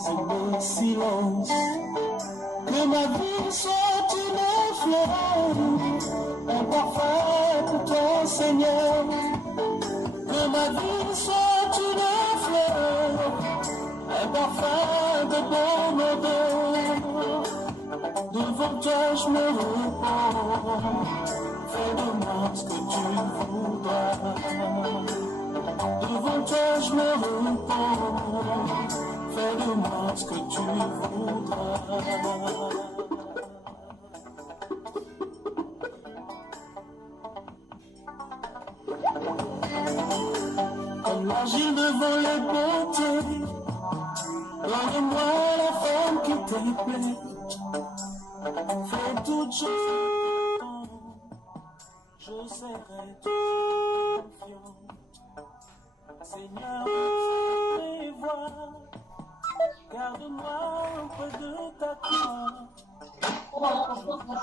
brise le silence. Que ma vie soit une fleur, un parfum pour toi, Seigneur. Que ma vie soit une fleur, un parfum de bon odeur. Devant toi je me repens, fais de moi ce que tu voudras. Devant toi je me repens, fais de moi ce que tu voudras. Comme l'argile devant les beautés, donne-moi la femme qui te plaît. Fais toutes choses, je serai confiant. Seigneur, fais voir, garde-moi auprès de ta croix.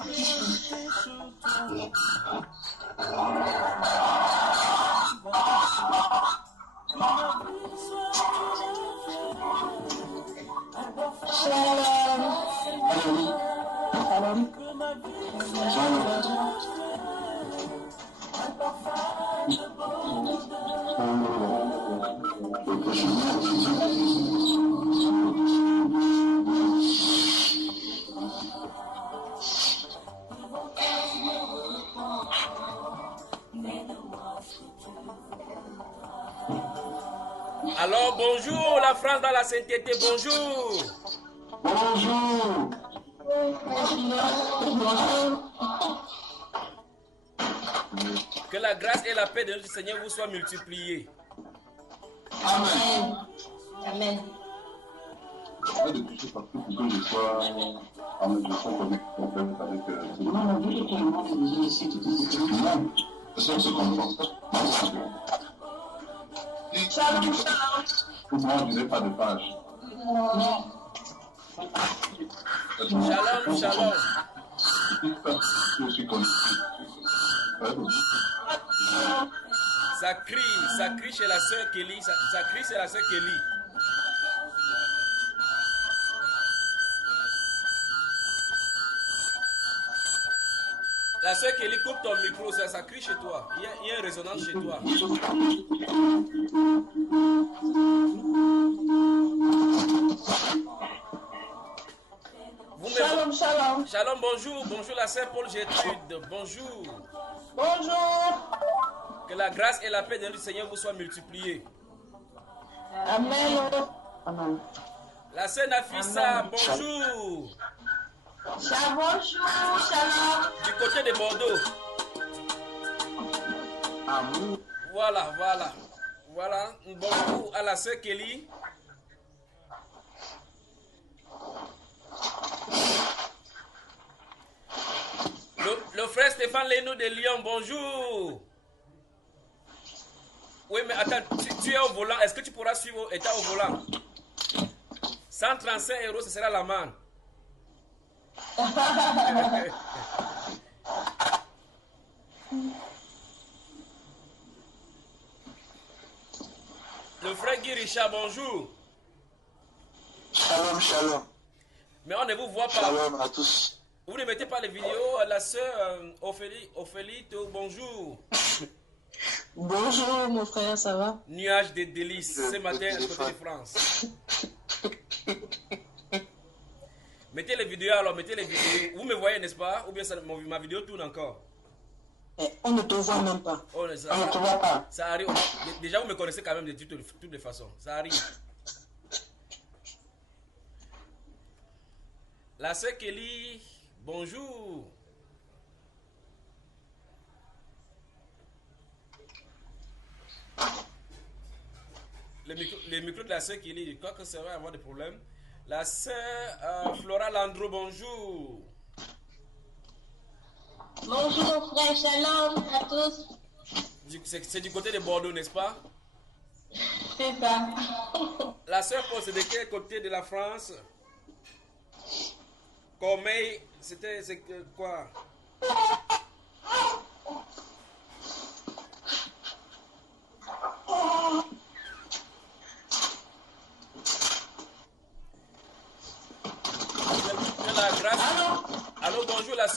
Je veux chez toi. Alors bonjour la France dans la sainteté, bonjour. Bonjour. Que la grâce et la paix de notre Seigneur vous soient multipliées. Amen. Amen. De toucher partout pour que je sois en mesure connecté avec Non, vous êtes tellement besoin ici tout de suite. non, ça se comprend. Shalom, shalom. Pour moi, je ne disais pas de page. Shalom, shalom. Je suis connecté. Ça crie chez la sœur Kelly, ça crie chez la sœur Kelly. La sœur Kelly, coupe ton micro, ça crie chez toi. Il y a une résonance chez toi. Shalom, shalom. Shalom, bonjour. Bonjour la sœur Paul Gertrude. Bonjour. Bonjour. Que la grâce et la paix de notre Seigneur vous soient multipliées. Amen. Amen. La sœur Nafissa, bonjour. Bonjour, shalom. Du côté de Bordeaux. Amour. Voilà. Bonjour à la sœur Kelly. Le frère Stéphane Lénou de Lyon, bonjour. Oui, mais attends, tu es au volant. Est-ce que tu pourras suivre état au volant? 135 €, ce sera l'amende. Le frère Guy Richard, bonjour. Shalom, shalom. Mais on ne vous voit pas. Shalom à tous. Vous ne mettez pas les vidéos. La sœur Ophélie, bonjour. Bonjour, mon frère, ça va? Nuage de délices ce matin à côté de France. Mettez les vidéos alors, mettez les vidéos. Vous me voyez, n'est-ce pas? Ou bien ça, ma vidéo tourne encore? On ne te voit même pas. Oh, On ne te voit pas. Ça arrive. Déjà, vous me connaissez quand même de toutes les façons. Ça arrive. La sœur Kelly, bonjour. Le micro de la sœur Kelly, je crois que ça va avoir des problèmes. La sœur Flora Landro, bonjour. Bonjour frère, shalom à tous. C'est du côté de Bordeaux, n'est-ce pas? C'est ça. La sœur Paul, c'est de quel côté de la France? Cormeil, c'est quoi? la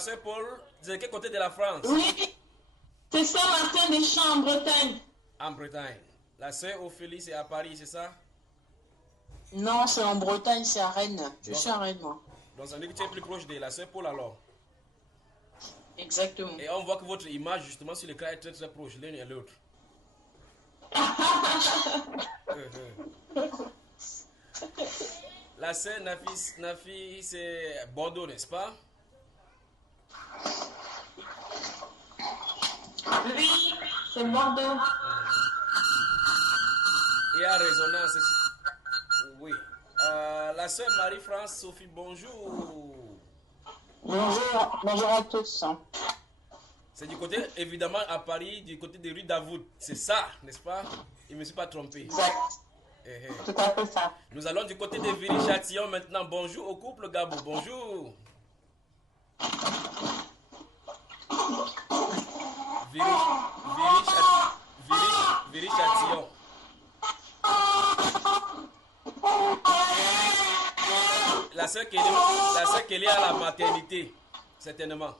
sœur Paul, de quel côté de la France? Oui, c'est Saint-Martin des Champs en Bretagne. En Bretagne. La sœur Ophélie, c'est à Paris, c'est ça? Non, c'est en Bretagne, c'est à Rennes. Je suis à Rennes, moi. Donc ça veut dire que tu es plus proche de la sœur Paul alors. Exactement. Et on voit que votre image justement sur l'écran est très très proche l'une et l'autre. La sœur Nafi, c'est Bordeaux, n'est-ce pas? Oui, c'est Bordeaux. Et à résonance. Oui. La sœur Marie-France Sophie, bonjour. Bonjour à tous. C'est du côté, évidemment, à Paris, du côté des rues Davout. C'est ça, n'est-ce pas? Je ne me suis pas trompé. Exact. Tout à fait ça. Nous allons du côté de Viry-Châtillon maintenant. Bonjour au couple Gabo. Bonjour. Viry-Châtillon. La sœur Kelly est à la maternité, certainement.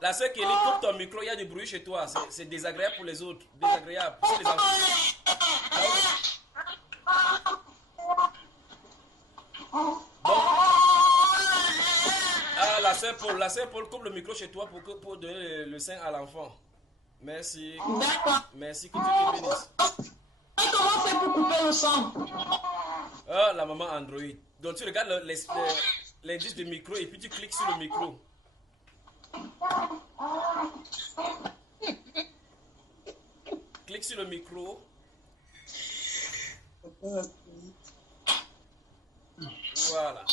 La sœur Kelly, coupe ton micro, il y a du bruit chez toi. C'est désagréable pour les autres. Désagréable. C'est les enfants. Bon. Ah, la sœur Paul, coupe le micro chez toi pour donner le sein à l'enfant. Merci. D'accord. Merci, que Dieu te bénisse. Comment on fait pour couper le sang? Ah, la maman Android. Donc tu regardes l'indice de micro et puis tu cliques sur le micro. Clique sur le micro. Voilà.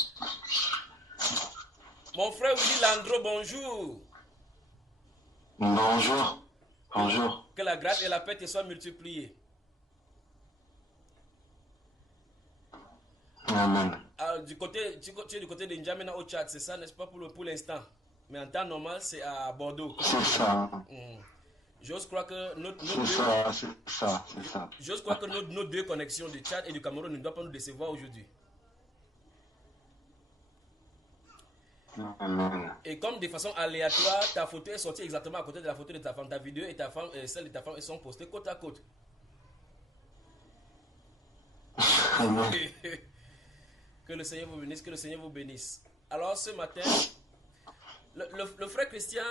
Mon frère Willy Landro, bonjour. Bonjour. Bonjour. Que la grâce et la paix te soient multipliées. Amen. Ah, tu es du côté de N'Djamena au Tchad, c'est ça, n'est-ce pas, pour l'instant? Mais en temps normal, c'est à Bordeaux. C'est ça. J'ose croire que J'ose croire que nos deux connexions du Tchad et du Cameroun ne doivent pas nous décevoir aujourd'hui. Amen. Et comme de façon aléatoire, ta photo est sortie exactement à côté de la photo de ta femme. Ta vidéo et celle de ta femme sont postées côte à côte. Amen. Que le Seigneur vous bénisse, que le Seigneur vous bénisse. Alors ce matin, le frère Christian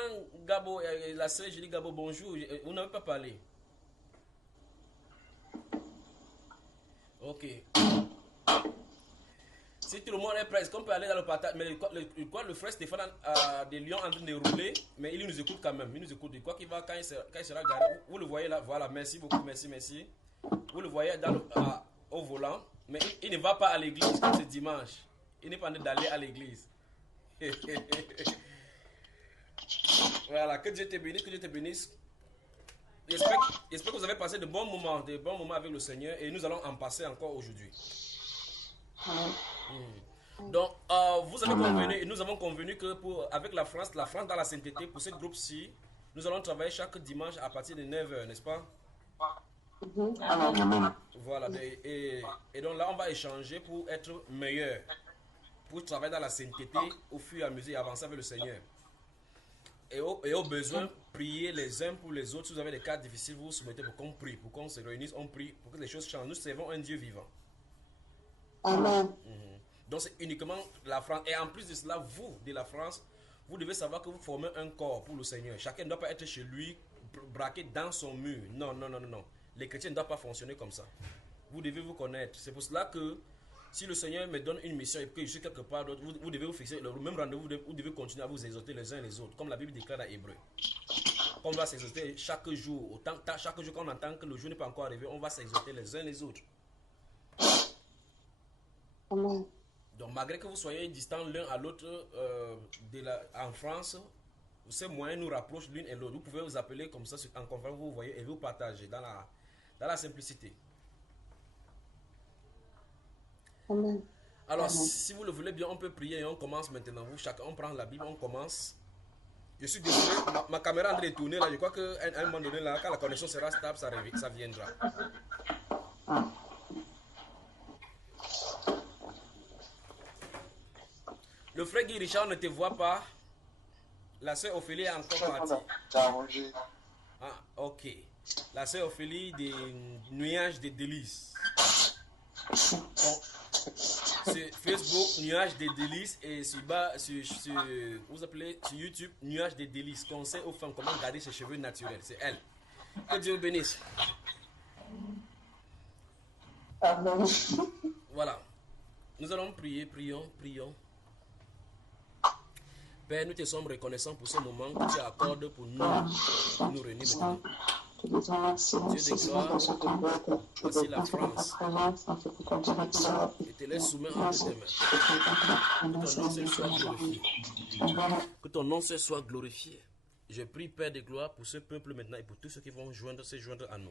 Gabo et la sœur Julie Gabo, bonjour. Vous n'avez pas parlé. Ok. Si tout le monde est prêt, est-ce qu'on peut aller dans le partage? Mais le frère Stéphane a des lions en train de rouler, mais il nous écoute quand même. Il nous écoute. Quoi qu'il va, quand il sera garé, vous le voyez là, voilà, merci beaucoup, merci. Vous le voyez au volant, mais il ne va pas à l'église comme c'est dimanche. Il n'est pas en train d'aller à l'église. Voilà, que Dieu te bénisse, que Dieu te bénisse. J'espère que vous avez passé de bons moments avec le Seigneur et nous allons en passer encore aujourd'hui. Donc, vous avez convenu, nous avons convenu que avec la France dans la sainteté, pour ce groupe-ci, nous allons travailler chaque dimanche à partir de 9h, n'est-ce pas? Amen. Voilà, et donc là, on va échanger pour être meilleur, pour travailler dans la sainteté au fur et à mesure et avancer avec le Seigneur. Et au besoin, prier les uns pour les autres. Si vous avez des cas difficiles, vous vous soumettez pour qu'on prie, pour qu'on se réunisse, on prie, pour que les choses changent. Nous servons un Dieu vivant. Amen. Donc c'est uniquement la France. Et en plus de cela, vous, de la France, vous devez savoir que vous formez un corps pour le Seigneur. Chacun ne doit pas être chez lui, braqué dans son mur. Non. Les chrétiens ne doivent pas fonctionner comme ça. Vous devez vous connaître. C'est pour cela que si le Seigneur me donne une mission et que je suis quelque part d'autre, vous devez vous fixer le même rendez-vous, vous devez continuer à vous exhorter les uns les autres, comme la Bible déclare dans Hébreu. On va s'exhorter chaque jour. Chaque jour qu'on entend que le jour n'est pas encore arrivé, on va s'exhorter les uns les autres. Amen. Donc malgré que vous soyez distants l'un à l'autre en France, ces moyens nous rapprochent l'une et l'autre. Vous pouvez vous appeler comme ça en conférence, vous voyez, et vous partager dans la simplicité. Amen. Alors, Amen. si vous le voulez bien, on peut prier et on commence maintenant. Chacun, on prend la Bible, on commence. Je suis désolé, ma caméra est en train de tourner là. Je crois qu'à un moment donné, là, quand la connexion sera stable, ça viendra. le frère Guy Richard ne te voit pas. La sœur Ophélie est encore partie. Ah, ok. La sœur Ophélie des nuages de délices. Bon, sur Facebook, nuages de délices et sur vous appelez sur YouTube, nuages de délices. Conseil aux femmes comment garder ses cheveux naturels. C'est elle. Que Dieu vous bénisse. Amen. Voilà. Nous allons prier, prions. Père, nous te sommes reconnaissants pour ce moment que tu accordes pour nous réunir maintenant. Dieu de gloire, voici la France. Et te laisse soumettre entre tes mains. Que ton nom soit glorifié. Je prie, Père de gloire, pour ce peuple maintenant et pour tous ceux qui vont se joindre à nous.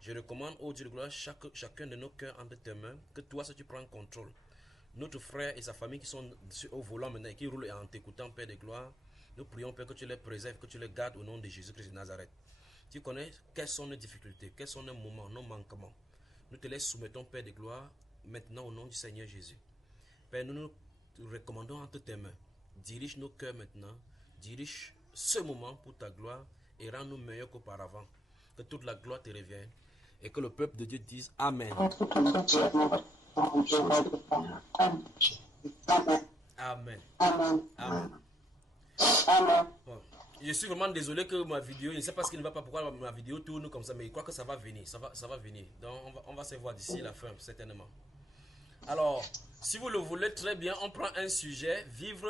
Je recommande, ô Dieu de gloire, chacun de nos cœurs entre tes mains, que toi, si tu prends contrôle. Notre frère et sa famille qui sont au volant maintenant et qui roulent en t'écoutant, Père de gloire, nous prions, Père, que tu les préserves, que tu les gardes au nom de Jésus-Christ de Nazareth. Tu connais quelles sont nos difficultés, quels sont nos moments, nos manquements. Nous te les soumettons, Père de gloire, maintenant au nom du Seigneur Jésus. Père, nous nous recommandons entre tes mains. Dirige nos cœurs maintenant, dirige ce moment pour ta gloire et rends-nous meilleurs qu'auparavant. Que toute la gloire te revienne et que le peuple de Dieu dise Amen. Amen. Amen. Bon. Je suis vraiment désolé que ma vidéo, je ne sais pas ce qui ne va pas, pourquoi ma vidéo tourne comme ça, mais je crois que ça va venir, ça va venir. Donc on va se voir d'ici la fin, certainement. Alors, si vous le voulez très bien, on prend un sujet, vivre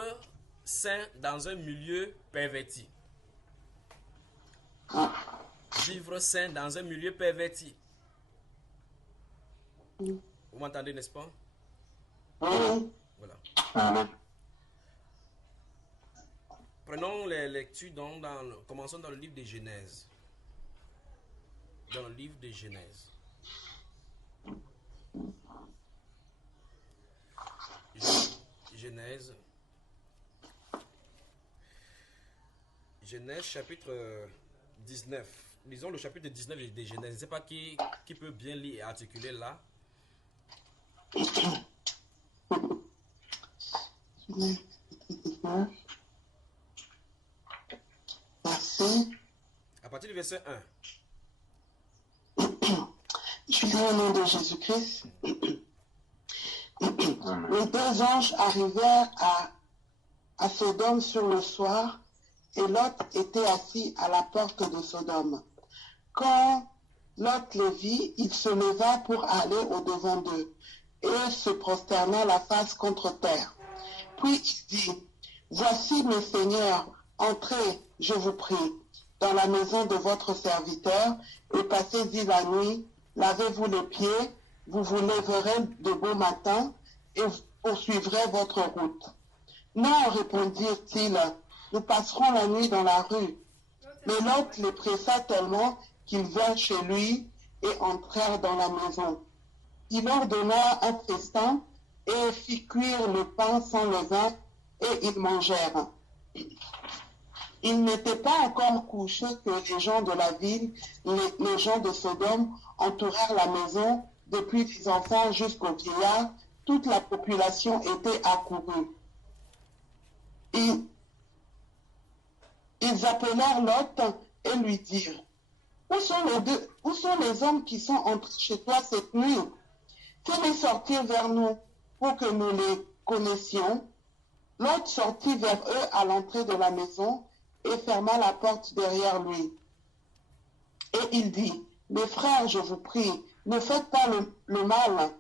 sain dans un milieu perverti. Vivre sain dans un milieu perverti. Vous m'entendez, n'est-ce pas? Voilà. Prenons les lectures, commençons dans le livre de Genèse. Dans le livre de Genèse. Genèse chapitre 19. Lisons le chapitre 19 de Genèse. Je ne sais pas qui peut bien lire et articuler là. À partir du verset 1. Je lis au nom de Jésus-Christ. Les deux anges arrivèrent à Sodome sur le soir, et Lot était assis à la porte de Sodome. Quand Lot les vit, il se leva pour aller au-devant d'eux, et se prosterna la face contre terre. Puis il dit, « Voici mes seigneurs, entrez, je vous prie, dans la maison de votre serviteur, et passez-y la nuit, lavez-vous les pieds, vous vous lèverez de beau matin, et vous poursuivrez votre route. » Non, répondirent-ils, nous passerons la nuit dans la rue. Mais Lot les pressa tellement qu'ils vinrent chez lui et entrèrent dans la maison. Il ordonna un festin et fit cuire le pain sans levain, et ils mangèrent. Il n'était pas encore couché que les gens de la ville, les gens de Sodome, entourèrent la maison, depuis les enfants jusqu'aux vieillards, toute la population était accourue. Ils appelèrent Lot et lui dirent, où sont les hommes qui sont entrés chez toi cette nuit? Fais-les sortir vers nous pour que nous les connaissions. Lot sortit vers eux à l'entrée de la maison et ferma la porte derrière lui. Et il dit, mes frères, je vous prie, ne faites pas le mal.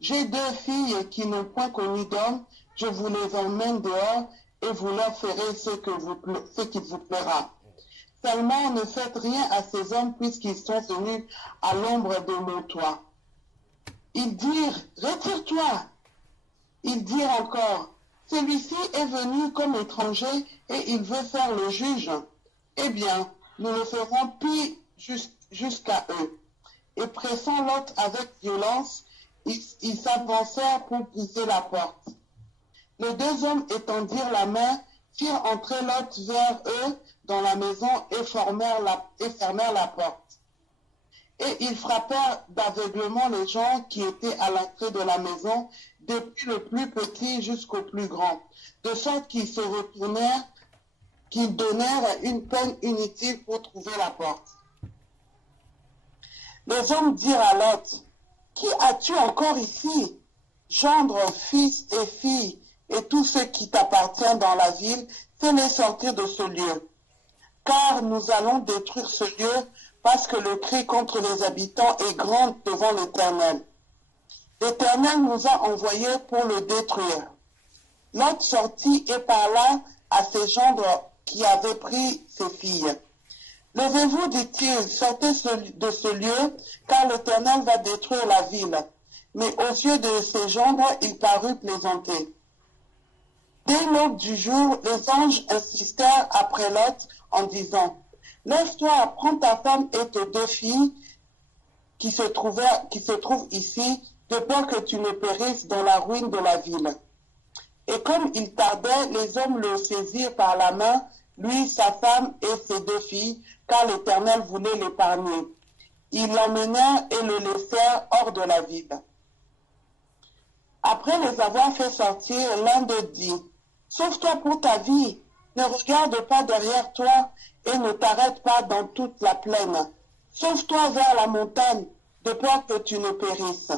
J'ai deux filles qui n'ont point connu d'homme, je vous les emmène dehors et vous leur ferez ce qu'il vous plaira. Seulement ne faites rien à ces hommes puisqu'ils sont venus à l'ombre de mon toit. Ils dirent, retire-toi. Ils dirent encore, celui-ci est venu comme étranger et il veut faire le juge. Eh bien, nous le ferons pis jusqu'à eux. Et pressant Lot avec violence, ils s'avancèrent pour briser la porte. Les deux hommes étendirent la main, firent entrer Lot vers eux dans la maison et fermèrent la porte. Et ils frappèrent d'aveuglement les gens qui étaient à l'entrée de la maison depuis le plus petit jusqu'au plus grand, de sorte qu'ils se retournèrent, qu'ils donnèrent une peine inutile pour trouver la porte. Les hommes dirent à Lot, « Qui as-tu encore ici? Gendre, fils et filles, et tous ceux qui t'appartiennent dans la ville, fais-les sortir de ce lieu. Car nous allons détruire ce lieu, parce que le cri contre les habitants est grand devant l'Éternel. L'Éternel nous a envoyés pour le détruire. » Lot sortit et parla à ses gendres qui avaient pris ses filles. « Levez-vous, dit-il, sortez de ce lieu, car l'Éternel va détruire la ville. » Mais aux yeux de ses gendres, il parut plaisanter. Dès l'aube du jour, les anges insistèrent après Lot en disant, « Lève-toi, prends ta femme et tes 2 filles qui se trouvent ici, de peur que tu ne périsses dans la ruine de la ville. » Et comme il tardait, les hommes le saisirent par la main, lui, sa femme et ses 2 filles, car l'Éternel voulait l'épargner. Ils l'emmenèrent et le laissèrent hors de la ville. Après les avoir fait sortir, l'un d'eux dit, « Sauve-toi pour ta vie, ne regarde pas derrière toi et ne t'arrête pas dans toute la plaine. Sauve-toi vers la montagne, de peur que tu ne périsses. »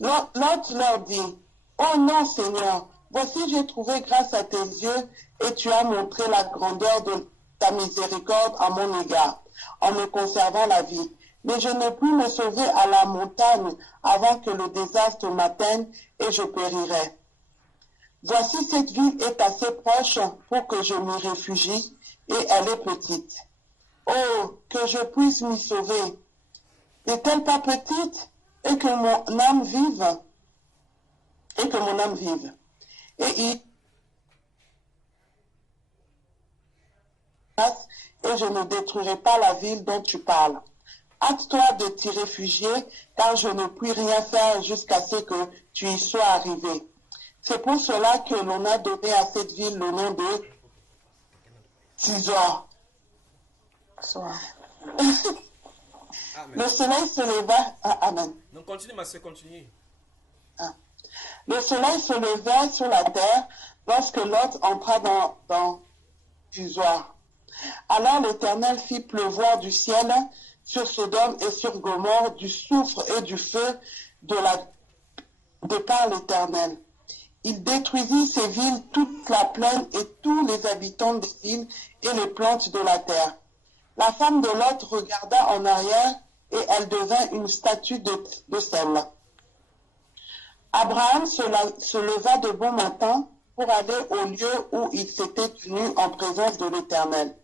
Lot leur dit, « Oh non, Seigneur, voici j'ai trouvé grâce à tes yeux et tu as montré la grandeur de ta miséricorde à mon égard, en me conservant la vie. Mais je ne puis me sauver à la montagne avant que le désastre m'atteigne et je périrai. Voici cette ville est assez proche pour que je m'y réfugie et elle est petite. Oh, que je puisse m'y sauver. N'est-elle pas petite et que mon âme vive? Et je ne détruirai pas la ville dont tu parles. Hâte-toi de t'y réfugier, car je ne puis rien faire jusqu'à ce que tu y sois arrivé. C'est pour cela que l'on a donné à cette ville le nom de Tisor. Le soleil se leva. Amen. Donc continue, ma soeur, continue. Le soleil se leva sur la terre lorsque Lot entra dans Tisor. Alors l'Éternel fit pleuvoir du ciel sur Sodome et sur Gomorrhe du soufre et du feu de par l'Éternel. Il détruisit ces villes, toute la plaine et tous les habitants des villes et les plantes de la terre. La femme de Lot regarda en arrière et elle devint une statue de sel. Abraham se leva de bon matin pour aller au lieu où il s'était tenu en présence de l'Éternel.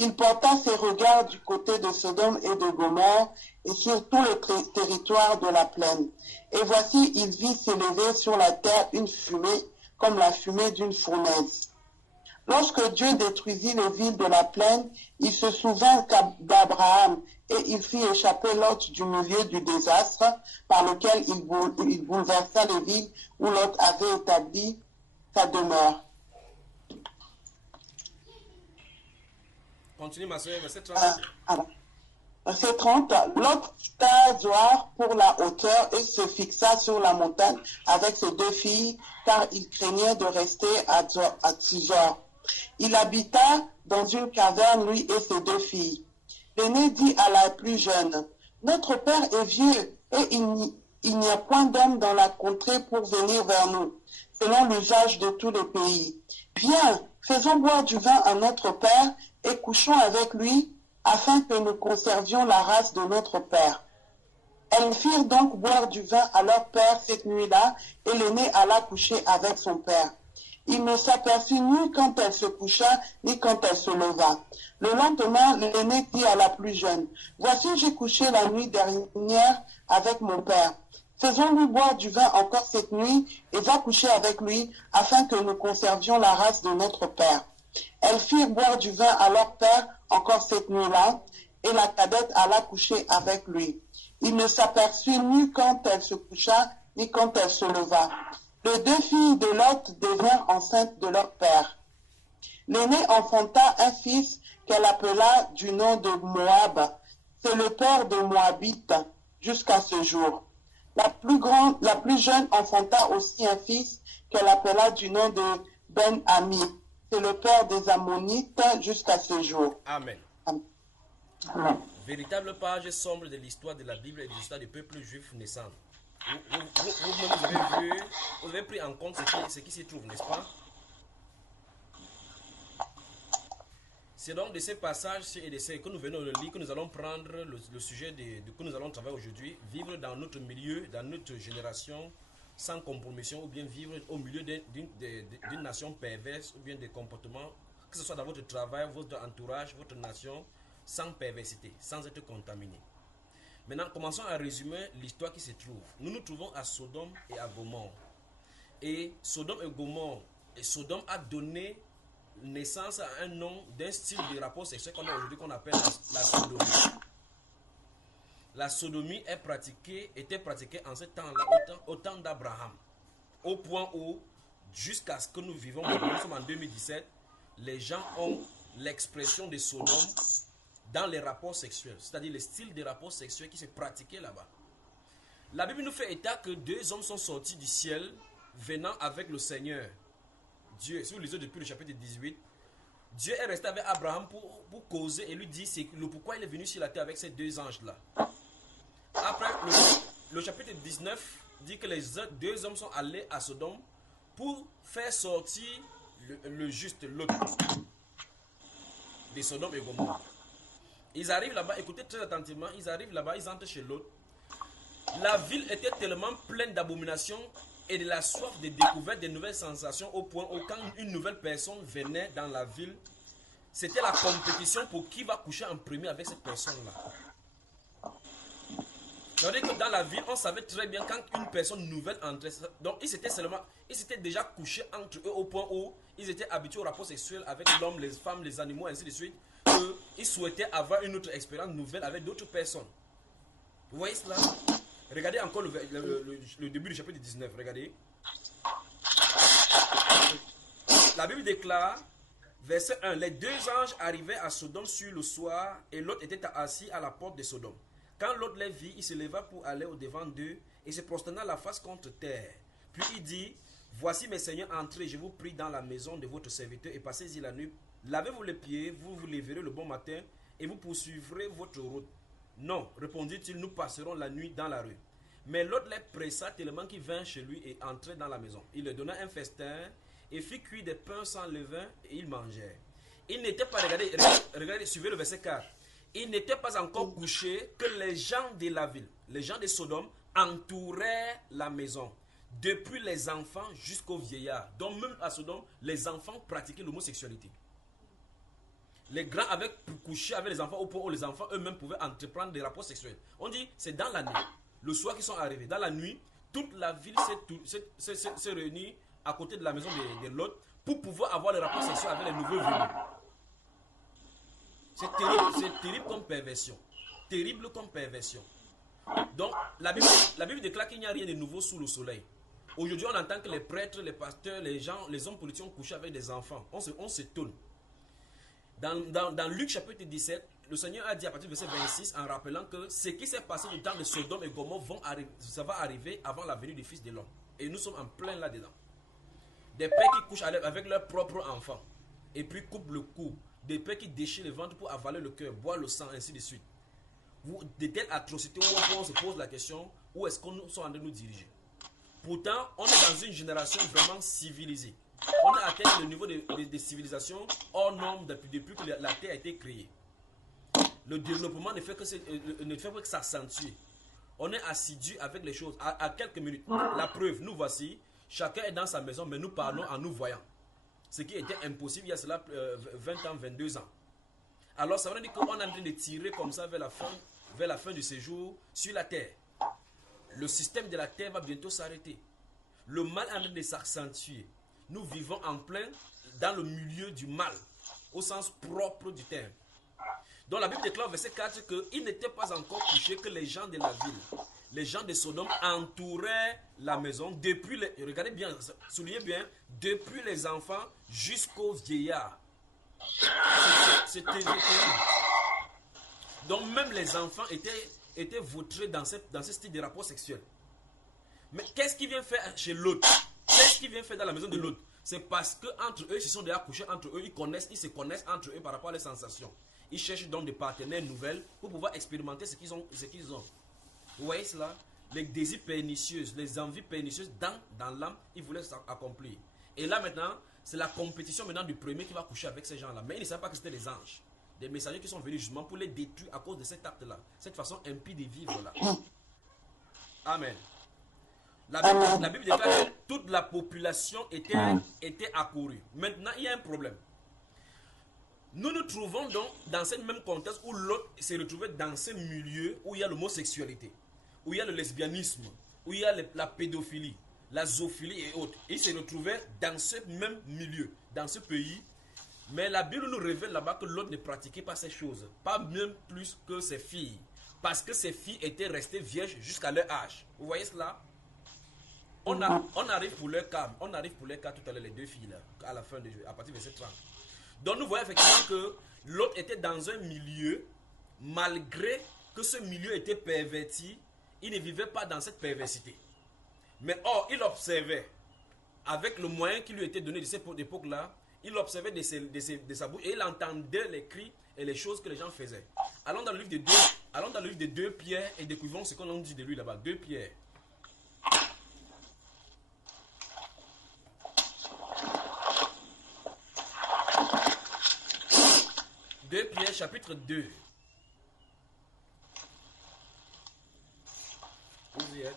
Il porta ses regards du côté de Sodome et de Gomorrhe et sur tout le territoire de la plaine. Et voici, il vit s'élever sur la terre une fumée comme la fumée d'une fournaise. Lorsque Dieu détruisit les villes de la plaine, il se souvint d'Abraham et il fit échapper Lot du milieu du désastre par lequel il bouleversa les villes où Lot avait établi sa demeure. Continue, ma soeur, verset 30. Verset 30. Lot quitta Zoar pour la hauteur et se fixa sur la montagne avec ses 2 filles, car il craignait de rester à Tisor. Il habita dans une caverne, lui et ses 2 filles. L'aîné dit à la plus jeune, « Notre père est vieux et il n'y a point d'homme dans la contrée pour venir vers nous, selon l'usage de tous les pays. Viens, faisons boire du vin à notre père et couchons avec lui, afin que nous conservions la race de notre père. » Elles firent donc boire du vin à leur père cette nuit-là, et l'aîné alla coucher avec son père. Il ne s'aperçut ni quand elle se coucha, ni quand elle se leva. Le lendemain, l'aîné dit à la plus jeune, « Voici, j'ai couché la nuit dernière avec mon père. Faisons-lui boire du vin encore cette nuit, et va coucher avec lui, afin que nous conservions la race de notre père. » Elles firent boire du vin à leur père encore cette nuit-là, et la cadette alla coucher avec lui. Il ne s'aperçut ni quand elle se coucha, ni quand elle se leva. Les 2 filles de Lot devinrent enceintes de leur père. L'aînée enfanta un fils qu'elle appela du nom de Moab. C'est le père de Moabite jusqu'à ce jour. La plus jeune enfanta aussi un fils qu'elle appela du nom de Ben-Ami. C'est le père des Ammonites jusqu'à ce jour. Amen. Amen. Véritable page sombre de l'histoire de la Bible et de l'histoire du peuple juif naissant. Vous avez pris en compte ce qui s'y trouve, n'est-ce pas? C'est donc de ces passages et de ces que nous venons de lire que nous allons prendre le sujet que nous allons travailler aujourd'hui. Vivre dans notre milieu, dans notre génération, sans compromission, ou bien vivre au milieu d'une nation perverse, ou bien des comportements, que ce soit dans votre travail, votre entourage, votre nation, sans perversité, sans être contaminé. Maintenant, commençons à résumer l'histoire qui se trouve. Nous nous trouvons à Sodome et à Gomorrhe. Et Sodome et Gomorrhe, Sodome a donné naissance à un nom d'un style de rapport sexuel qu'on a aujourd'hui qu'on appelle la sodomie. La sodomie était pratiquée en ce temps-là au temps d'Abraham. Au point où, jusqu'à ce que nous vivons, nous sommes en 2017, les gens ont l'expression de Sodome dans les rapports sexuels, c'est-à-dire le style de rapports sexuels qui se pratiquaient là-bas. La Bible nous fait état que 2 hommes sont sortis du ciel venant avec le Seigneur. Dieu, si vous lisez depuis le chapitre 18, Dieu est resté avec Abraham pour causer et lui dire pourquoi il est venu sur la terre avec ces 2 anges-là. Après, le chapitre 19 dit que les 2 hommes sont allés à Sodome pour faire sortir le juste, l'autre, de Sodome et Gomorrhe. Ils arrivent là-bas, écoutez très attentivement, ils arrivent là-bas, ils entrent chez l'autre. La ville était tellement pleine d'abominations et de la soif de découverte de nouvelles sensations au point où quand une nouvelle personne venait dans la ville, c'était la compétition pour qui va coucher en premier avec cette personne-là. C'est-à-dire que dans la ville, on savait très bien quand une personne nouvelle entrait. Donc ils s'étaient déjà couchés entre eux au point où ils étaient habitués au rapport sexuel avec l'homme, les femmes, les animaux, ainsi de suite. Ils souhaitaient avoir une autre expérience nouvelle avec d'autres personnes. Vous voyez cela? Regardez encore le début du chapitre 19. Regardez. La Bible déclare, verset 1, les 2 anges arrivaient à Sodome sur le soir et l'autre était assis à la porte de Sodome. Quand l'autre les vit, il se leva pour aller au-devant d'eux et se prosterna la face contre terre. Puis il dit, voici mes seigneurs, entrez, je vous prie dans la maison de votre serviteur et passez-y la nuit. Lavez-vous les pieds, vous vous lèverez le bon matin et vous poursuivrez votre route. Non, répondit-il, nous passerons la nuit dans la rue. Mais l'autre les pressa tellement qu'il vint chez lui et entrait dans la maison. Il leur donna un festin et fit cuire des pains sans levain et ils mangèrent. Il n'était pas, regardez, suivez le verset 4. Il n'était pas encore couché que les gens de la ville, les gens de Sodome, entouraient la maison. Depuis les enfants jusqu'aux vieillards. Donc même à Sodome, les enfants pratiquaient l'homosexualité. Les grands avaient couché avec les enfants au point où les enfants eux-mêmes pouvaient entreprendre des rapports sexuels. On dit c'est dans la nuit, le soir qu'ils sont arrivés. Dans la nuit, toute la ville s'est réunie à côté de la maison de l'autre pour pouvoir avoir les rapports sexuels avec les nouveaux venus. C'est terrible comme perversion. Terrible comme perversion. Donc la Bible déclare qu'il n'y a rien de nouveau sous le soleil. Aujourd'hui, on entend que les prêtres, les pasteurs, les hommes politiques ont couché avec des enfants. On s'étonne. Dans Luc chapitre 17, le Seigneur a dit à partir du verset 26 en rappelant que ce qui s'est passé du temps de Sodome et Gomorrhe ça va arriver avant la venue du Fils de l'homme. Et nous sommes en plein là-dedans. Des pères qui couchent avec leurs propres enfants et puis coupent le cou. Des pères qui déchirent le ventre pour avaler le cœur, boire le sang, ainsi de suite. De telles atrocités où on se pose la question, où est-ce qu'on est en train de nous diriger? Pourtant, on est dans une génération vraiment civilisée. On a atteint le niveau de civilisation hors norme depuis que la Terre a été créée. Le développement ne fait que s'accentuer. On est assidu avec les choses. À quelques minutes, la preuve, nous voici, chacun est dans sa maison, mais nous parlons en nous voyant. Ce qui était impossible il y a cela 20 ans, 22 ans. Alors ça veut dire qu'on est en train de tirer comme ça vers la fin du séjour sur la Terre. Le système de la Terre va bientôt s'arrêter. Le mal est en train de s'accentuer. Nous vivons en plein dans le milieu du mal, au sens propre du terme. Donc la Bible déclare au verset 4 qu'il n'était pas encore couché que les gens de la ville, les gens de Sodome entouraient la maison depuis regardez bien, soulignez bien, depuis les enfants jusqu'aux vieillards. C'est terrible. Donc même les enfants étaient vautrés dans ce style de rapport sexuel. Mais qu'est-ce qu'il vient faire chez l'autre? Qu'est-ce qu'il vient faire dans la maison de l'autre? C'est parce que entre eux, ils se sont déjà couchés entre eux, ils se connaissent entre eux par rapport à leurs sensations. Ils cherchent donc des partenaires nouvelles pour pouvoir expérimenter ce qu'ils ont. Vous voyez cela? Les désirs pernicieux, les envies pernicieuses dans l'âme, ils voulaient s'accomplir. Et là maintenant, c'est la compétition maintenant du premier qui va coucher avec ces gens-là. Mais ils ne savaient pas que c'était des anges. Des messagers qui sont venus justement pour les détruire à cause de cet acte-là. Cette façon impie de vivre là. Amen. La Bible déclare que toute la population était accourue. Maintenant, il y a un problème. Nous nous trouvons donc dans ce même contexte où l'autre s'est retrouvé dans ce milieu où il y a l'homosexualité, où il y a le lesbianisme, où il y a la pédophilie, la zoophilie et autres. Il s'est retrouvé dans ce même milieu, dans ce pays. Mais la Bible nous révèle là-bas que l'autre ne pratiquait pas ces choses, pas même plus que ses filles, parce que ses filles étaient restées vierges jusqu'à leur âge. Vous voyez cela? On arrive pour leur cas, tout à l'heure, les deux filles là, à la fin du jeu, à partir de verset 30. Donc nous voyons effectivement que l'autre était dans un milieu, malgré que ce milieu était perverti, il ne vivait pas dans cette perversité. Mais or, il observait, avec le moyen qui lui était donné de cette époque-là, il observait de sa bouche et il entendait les cris et les choses que les gens faisaient. Allons dans le livre de 2 Pierre et découvrons ce qu'on dit de lui là-bas. 2 Pierre. 2 Pierre chapitre 2. Vous y êtes.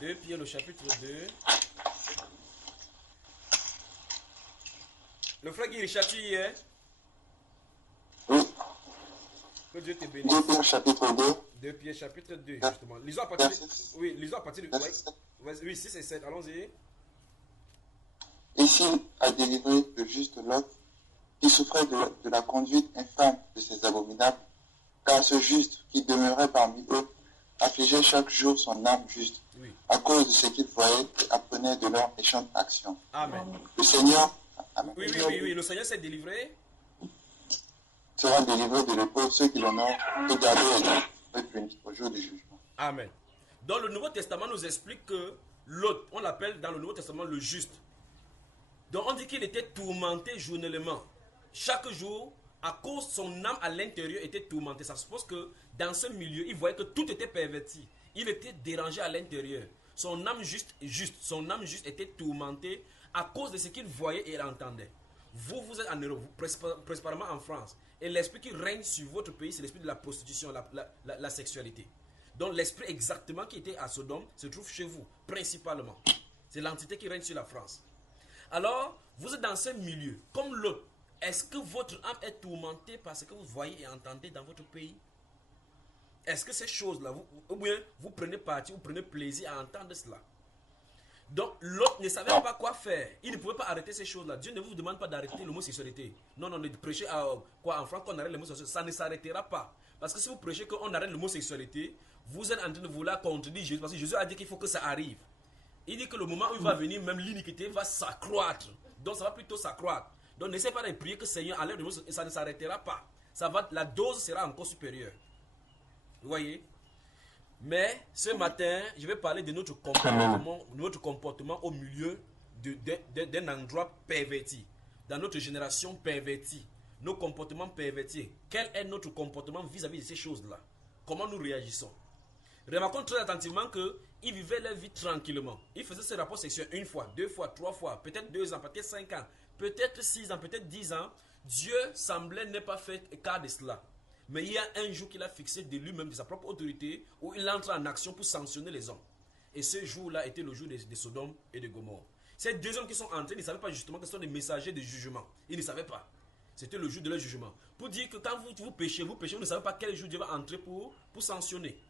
2 Pierre le chapitre 2. Le frère Guy Richard, tu y es? Oui. Que Dieu te bénisse. 2 Pierre chapitre 2. 2 Pierre chapitre 2, justement. Lisons à partir de... Oui, lisons à partir de... Oui, 6 et 7, allons-y. Et s'il a délivré le juste Lot, qui souffrait de la conduite infâme de ces abominables, car ce juste qui demeurait parmi eux affligeait chaque jour son âme juste, Oui. à cause de ce qu'il voyait et apprenait de leurs méchantes actions. Amen. Le Seigneur Oui, le Seigneur s'est délivré. sera délivré de l'épreuve ceux qui l'honorent et gardés et punis au jour du jugement. Amen. Dans le Nouveau Testament nous explique que Lot, on l'appelle dans le Nouveau Testament le juste. Donc on dit qu'il était tourmenté journellement. Chaque jour, à cause de son âme à l'intérieur était tourmentée. Ça suppose que dans ce milieu, il voyait que tout était perverti. Il était dérangé à l'intérieur. Son âme juste était tourmentée à cause de ce qu'il voyait et entendait. Vous êtes en Europe, principalement en France. Et l'esprit qui règne sur votre pays, c'est l'esprit de la prostitution, la sexualité. Donc l'esprit exactement qui était à Sodome se trouve chez vous, principalement. C'est l'entité qui règne sur la France. Alors, vous êtes dans ce milieu, comme l'autre. Est-ce que votre âme est tourmentée par ce que vous voyez et entendez dans votre pays? Est-ce que ces choses-là, ou bien vous prenez parti, vous prenez plaisir à entendre cela? Donc, l'autre ne savait pas quoi faire. Il ne pouvait pas arrêter ces choses-là. Dieu ne vous demande pas d'arrêter l'homosexualité. Non, de prêcher en France qu'on arrête l'homosexualité. Ça ne s'arrêtera pas. Parce que si vous prêchez qu'on arrête l'homosexualité, vous êtes en train de vouloir contredire Jésus. Parce que Jésus a dit qu'il faut que ça arrive. Il dit que le moment où il va venir, même l'iniquité va s'accroître. Donc ça va plutôt s'accroître. Donc n'essayez pas de prier que Seigneur enlève et ça ne s'arrêtera pas. La dose sera encore supérieure. Vous voyez? Mais ce matin, je vais parler de notre comportement au milieu d'un endroit perverti. Dans notre génération pervertie. Nos comportements pervertis. Quel est notre comportement vis-à-vis de ces choses-là? Comment nous réagissons? Remarquons très attentivement qu'ils vivaient leur vie tranquillement. Ils faisaient ces rapports sexuels 1 fois, 2 fois, 3 fois, peut-être 2 ans, peut-être 5 ans, peut-être 6 ans, peut-être 10 ans. Dieu semblait ne pas faire cas de cela. Mais il y a un jour qu'il a fixé de lui-même, de sa propre autorité, où il entre en action pour sanctionner les hommes. Et ce jour-là était le jour de Sodome et de Gomorrhe. Ces deux hommes qui sont entrés, ils ne savaient pas justement que ce sont des messagers de jugement. Ils ne savaient pas. C'était le jour de leur jugement. Pour dire que quand vous péchez, vous ne savez pas quel jour Dieu va entrer pour sanctionner.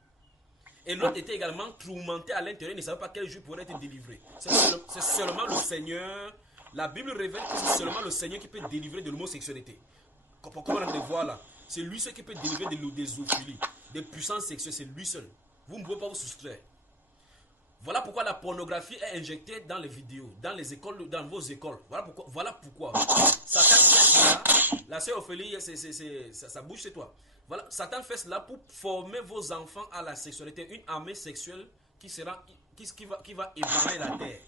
Et l'autre était également tourmenté à l'intérieur, il ne savait pas quel jour pourrait être délivré. C'est seulement le Seigneur. La Bible révèle que c'est seulement le Seigneur qui peut délivrer de l'homosexualité. Comme on a de voir là, c'est lui seul qui peut délivrer des zoophilies, des puissances sexuelles, c'est lui seul. Vous ne pouvez pas vous soustraire. Voilà pourquoi la pornographie est injectée dans les vidéos, dans les écoles, dans vos écoles. Voilà pourquoi. Satan La sœur Ophélie, ça bouge chez toi. Voilà, Satan fait cela pour former vos enfants à la sexualité, une armée sexuelle qui va ébranler la terre.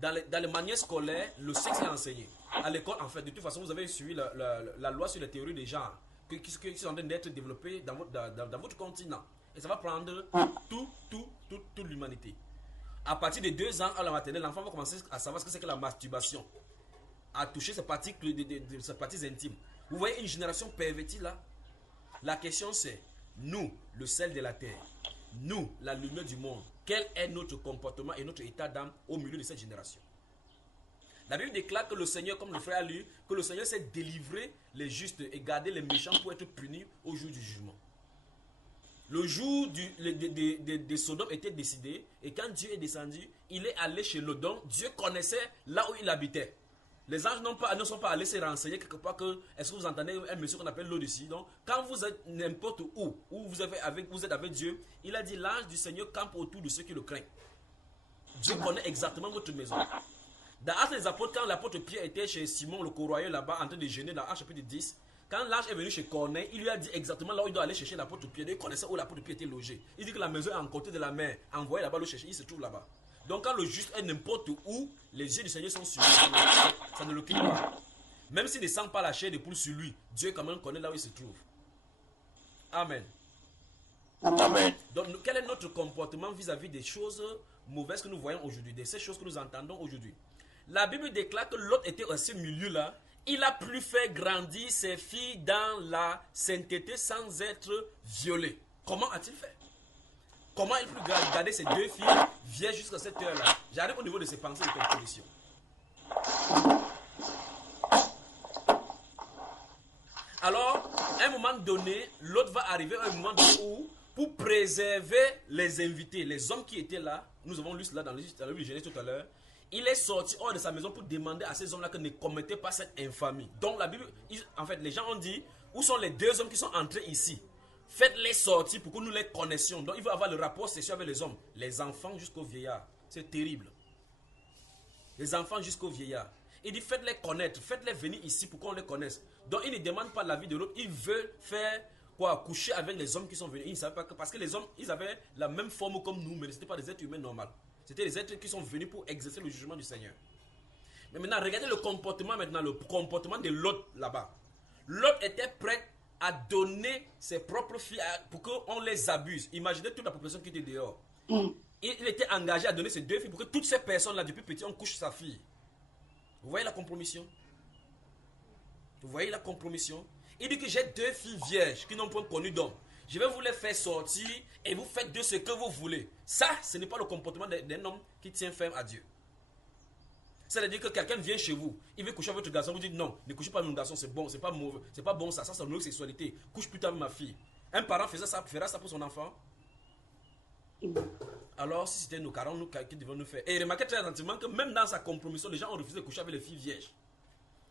Dans les manières scolaires, le sexe est enseigné. À l'école, en fait, de toute façon, vous avez suivi la loi sur les théories des genres qui sont en train d'être développées dans votre continent. Et ça va prendre toute l'humanité. À partir de 2 ans à la maternelle, l'enfant va commencer à savoir ce que c'est que la masturbation, à toucher ses parties intimes. Vous voyez une génération pervertie là? La question c'est, nous, le sel de la terre, nous, la lumière du monde, quel est notre comportement et notre état d'âme au milieu de cette génération? La Bible déclare que le Seigneur, comme le frère a lu, que le Seigneur sait délivrer les justes et garder les méchants pour être punis au jour du jugement. Le jour de Sodome était décidé, et quand Dieu est descendu, il est allé chez Lot. Donc Dieu connaissait là où il habitait. Les anges ne sont pas allés se renseigner quelque part que, est-ce que vous entendez un monsieur qu'on appelle Lot ici? Donc, quand vous êtes n'importe où vous êtes avec Dieu, il a dit, l'ange du Seigneur campe autour de ceux qui le craignent. Dieu connaît exactement votre maison. Dans Actes des Apôtres, quand l'apôtre Pierre était chez Simon le Corroyeur là-bas, en train de jeûner dans Actes chapitre 10, quand l'ange est venu chez Corneille, il lui a dit exactement là où il doit aller chercher l'apôtre Pierre. Il connaissait où l'apôtre Pierre était logé. Il dit que la maison est en côté de la mer. Envoyez là-bas le chercher, il se trouve là-bas. Donc quand le juste est n'importe où, les yeux du Seigneur sont sur lui, ça ne le quitte pas. Même s'il ne sent pas la chair de poule sur lui, Dieu quand même connaît là où il se trouve. Amen. Amen. Donc quel est notre comportement vis-à-vis des choses mauvaises que nous voyons aujourd'hui, de ces choses que nous entendons aujourd'hui? La Bible déclare que Lot était à ce milieu-là. Il a pu faire grandir ses filles dans la sainteté sans être violé. Comment a-t-il fait? Comment il peut garder ses 2 filles vierges jusqu'à cette heure-là? J'arrive au niveau de ses pensées et de composition. Alors, à un moment donné, l'autre va arriver à un moment donné où, pour préserver les invités, les hommes qui étaient là, nous avons lu cela dans le livre de Genèse tout à l'heure, il est sorti hors de sa maison pour demander à ces hommes-là qu'ils ne commettaient pas cette infamie. Donc la Bible, en fait, les gens ont dit, où sont les 2 hommes qui sont entrés ici? Faites-les sortir pour que nous les connaissions. Donc il faut avoir le rapport sexuel avec les hommes. Les enfants jusqu'aux vieillards. C'est terrible. Les enfants jusqu'aux vieillards. Il dit faites-les connaître. Faites-les venir ici pour qu'on les connaisse. Donc il ne demande pas l'avis de l'autre. Il veut faire quoi? Coucher avec les hommes qui sont venus. Il ne savait pas que, parce que les hommes, ils avaient la même forme comme nous, mais ce n'étaient pas des êtres humains normaux. C'était des êtres qui sont venus pour exercer le jugement du Seigneur. Mais maintenant, regardez le comportement de Lot là-bas. Lot était prêt à donner ses propres filles pour qu'on les abuse. Imaginez toute la population qui était dehors. Il était engagé à donner ses 2 filles pour que toutes ces personnes-là, depuis petit, on couche sa fille. Vous voyez la compromission? Vous voyez la compromission? Il dit que j'ai 2 filles vierges qui n'ont point connu d'homme. Je vais vous les faire sortir et vous faites de ce que vous voulez. Ça, ce n'est pas le comportement d'un homme qui tient ferme à Dieu. C'est-à-dire que quelqu'un vient chez vous, il veut coucher avec votre garçon, vous dites non, ne couchez pas avec mon garçon, c'est bon, c'est pas mauvais, c'est pas bon ça c'est une autre sexualité. Couche plutôt avec ma fille. Un parent fera ça pour son enfant. Alors, si c'était nos parents, qui devons nous faire? Et remarquez très attentivement que même dans sa compromission, les gens ont refusé de coucher avec les filles vierges.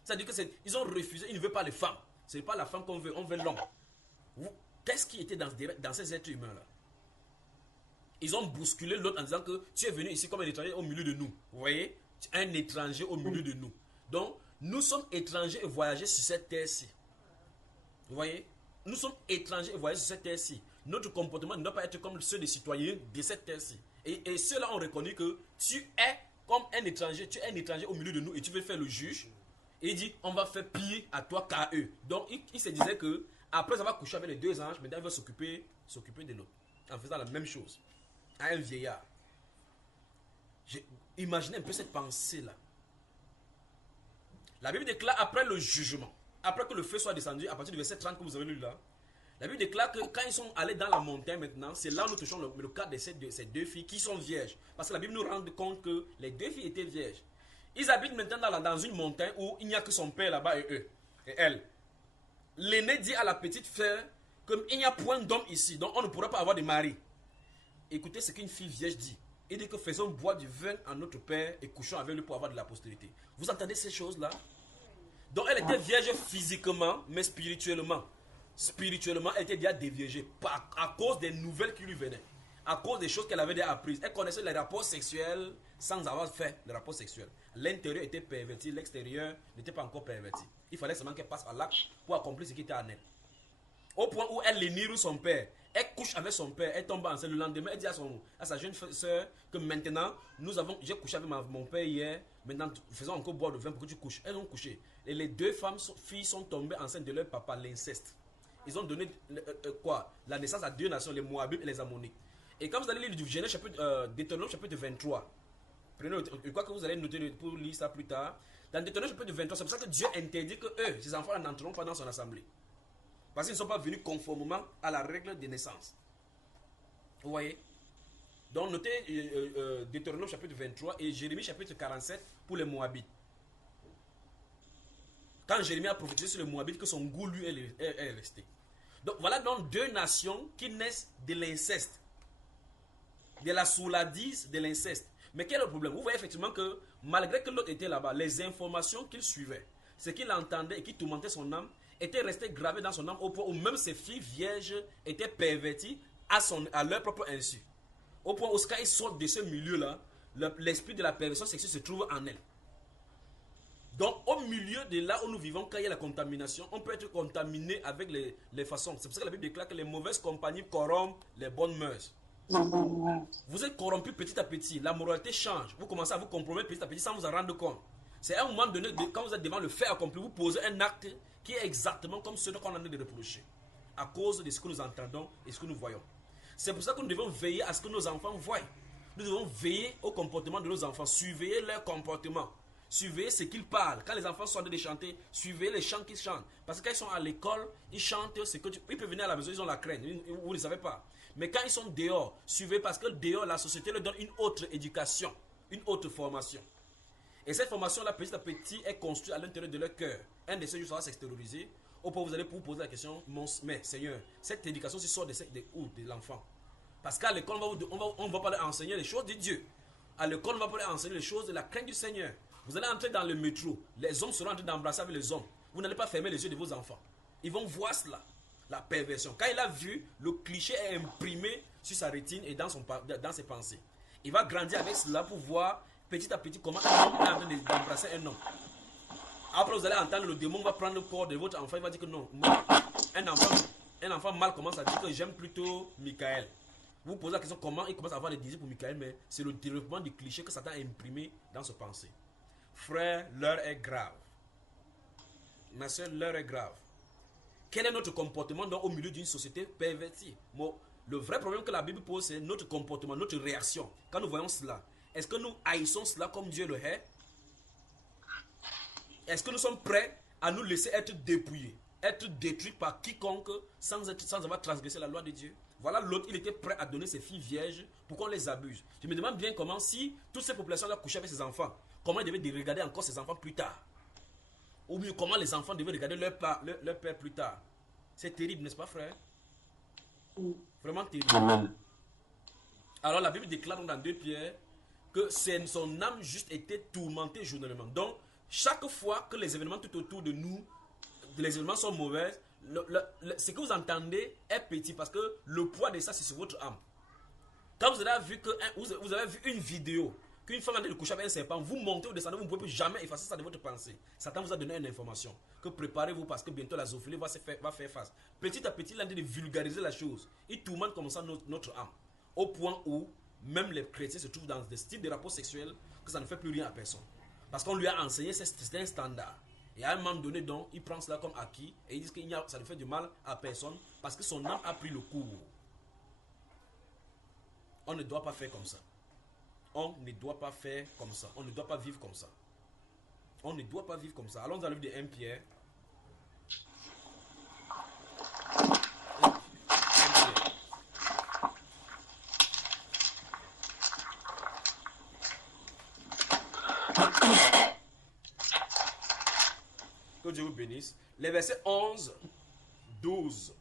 C'est-à-dire qu'ils ont refusé, ils ne veulent pas les femmes. Ce n'est pas la femme qu'on veut, on veut l'homme. Qu'est-ce qui était dans ces êtres humains-là? Ils ont bousculé l'autre en disant que tu es venu ici comme un étranger au milieu de nous. Vous voyez? Un étranger au milieu de nous. Donc, nous sommes étrangers et voyageurs sur cette terre-ci. Vous voyez? Nous sommes étrangers et voyageurs sur cette terre-ci. Notre comportement ne doit pas être comme ceux des citoyens de cette terre-ci. Et ceux-là ont reconnu que tu es comme un étranger, tu es un étranger au milieu de nous et tu veux faire le juge. Et il dit, on va faire pire à toi qu'à eux. Donc, il se disait que après avoir couché avec les 2 anges, maintenant il va s'occuper de l'autre. En faisant la même chose à un vieillard. Imaginez un peu cette pensée-là. La Bible déclare après le jugement, après que le feu soit descendu, à partir du verset 30 que vous avez lu là, la Bible déclare que quand ils sont allés dans la montagne maintenant, c'est là où nous touchons le cas de ces 2 filles qui sont vierges. Parce que la Bible nous rend compte que les 2 filles étaient vierges. Ils habitent maintenant dans une montagne où il n'y a que son père là-bas et eux, et elle. L'aîné dit à la petite frère qu'il n'y a point d'homme ici, donc on ne pourra pas avoir de mari. Écoutez ce qu'une fille vierge dit. Il dit que faisons boire du vin à notre père et couchons avec lui pour avoir de la postérité. Vous entendez ces choses-là? Donc elle était vierge physiquement, mais spirituellement. Spirituellement, elle était déjà déviergée à cause des nouvelles qui lui venaient. à cause des choses qu'elle avait déjà apprises. Elle connaissait les rapports sexuels sans avoir fait les rapports sexuels. L'intérieur était perverti, l'extérieur n'était pas encore perverti. Il fallait seulement qu'elle passe à l'acte pour accomplir ce qui était en elle. Au point où elle lénire son père. Elle couche avec son père, elle tombe enceinte. Le lendemain, elle dit à sa jeune soeur que maintenant, j'ai couché avec mon père hier, maintenant faisons encore boire de vin pour que tu couches. Elles ont couché. Et les deux filles sont tombées enceintes de leur papa, l'inceste. Ils ont donné la naissance à deux nations, les Moabites et les Ammonites. Et quand vous allez lire du Genèse Deutéronome chapitre 23, je crois que vous allez noter pour lire ça plus tard. Dans Deutéronome chapitre 23, c'est pour ça que Dieu interdit que eux, ses enfants, n'entreront pas dans son assemblée. Parce qu'ils ne sont pas venus conformément à la règle de naissance. Vous voyez? Donc notez Deutéronome chapitre 23 et Jérémie chapitre 47 pour les Moabites. Quand Jérémie a prophétisé sur les Moabites, que son goût lui est resté. Donc voilà donc deux nations qui naissent de l'inceste. De la souladise de l'inceste. Mais quel est le problème? Vous voyez effectivement que malgré que l'autre était là-bas, les informations qu'il suivait, ce qu'il entendait et qui tourmentait son âme, étaient restées gravées dans son âme au point où même ses filles vierges étaient perverties à leur propre insu. Au point où quand ils sortent de ce milieu-là, l'esprit de la perversion sexuelle se trouve en elle. Donc au milieu de là où nous vivons, quand il y a la contamination, on peut être contaminé avec les façons. C'est pour ça que la Bible déclare que les mauvaises compagnies corrompent les bonnes mœurs. Vous êtes corrompu petit à petit, la moralité change. Vous commencez à vous compromettre petit à petit sans vous en rendre compte. C'est à un moment donné, quand vous êtes devant le fait accompli, vous posez un acte qui est exactement comme ce qu'on a de reprocher. À cause de ce que nous entendons et ce que nous voyons. C'est pour ça que nous devons veiller à ce que nos enfants voient. Nous devons veiller au comportement de nos enfants, surveiller leur comportement, surveiller ce qu'ils parlent. Quand les enfants sont en train de chanter, surveiller les chants qu'ils chantent. Parce que quand ils sont à l'école, ils chantent ce que ils peuvent venir à la maison, ils ont la crainte, vous ne le savez pas. Mais quand ils sont dehors, surveillez parce que dehors, la société leur donne une autre éducation, une autre formation. Et cette formation-là, petit à petit, est construite à l'intérieur de leur cœur. Un de ces jours, ça va s'extérioriser. Au point où vous allez vous poser la question, mais Seigneur, cette éducation sort de l'enfant. Parce qu'à l'école, on va pas leur enseigner les choses de Dieu. À l'école, on va pas leur enseigner les choses de la crainte du Seigneur. Vous allez entrer dans le métro. Les hommes seront en train d'embrasser avec les hommes. Vous n'allez pas fermer les yeux de vos enfants. Ils vont voir cela, la perversion. Quand il a vu, le cliché est imprimé sur sa rétine et dans ses pensées. Il va grandir avec cela pour voir petit à petit comment un homme est en train d'embrasser un homme. Après, vous allez entendre le démon va prendre le corps de votre enfant. Il va dire que non. Un enfant mâle commence à dire que j'aime plutôt Michael. Vous posez la question comment il commence à avoir des désirs pour Michael, mais c'est le développement du cliché que Satan a imprimé dans ses pensées. Frère, l'heure est grave. Ma soeur, l'heure est grave. Quel est notre comportement au milieu d'une société pervertie? Bon, le vrai problème que la Bible pose, c'est notre comportement, notre réaction. Quand nous voyons cela, est-ce que nous haïssons cela comme Dieu le hait? Est-ce que nous sommes prêts à nous laisser être dépouillés, être détruits par quiconque sans avoir transgressé la loi de Dieu? Voilà, l'autre, il était prêt à donner ses filles vierges pour qu'on les abuse. Je me demande bien comment, si toutes ces populations-là couchaient avec ses enfants, comment ils devaient regarder encore ses enfants plus tard? Ou mieux, comment les enfants devaient regarder leur père plus tard? C'est terrible, n'est-ce pas, frère? Vraiment terrible. Amen. Alors, la Bible déclare dans 2 Pierre que son âme juste était tourmentée journellement. Donc, chaque fois que les événements tout autour de nous, les événements sont mauvais, ce que vous entendez est petit parce que le poids de ça, c'est sur votre âme. Quand vous avez vu une vidéo qu'une femme est en train de coucher avec un serpent, vous montez ou descendez, vous ne pouvez plus jamais effacer ça de votre pensée. Satan vous a donné une information que préparez-vous parce que bientôt la zoophilie va faire face. Petit à petit, il est en train de vulgariser la chose. Il tourmente comme ça notre âme. Au point où même les chrétiens se trouvent dans des styles de rapports sexuels que ça ne fait plus rien à personne. Parce qu'on lui a enseigné, c'est un standard. Et à un moment donné, donc, il prend cela comme acquis et il dit que ça ne fait du mal à personne parce que son âme a pris le cours. On ne doit pas faire comme ça. On ne doit pas faire comme ça. On ne doit pas vivre comme ça. On ne doit pas vivre comme ça. Allons dans le livre de 1 Pierre. Que Dieu vous bénisse. Les versets 11, 12.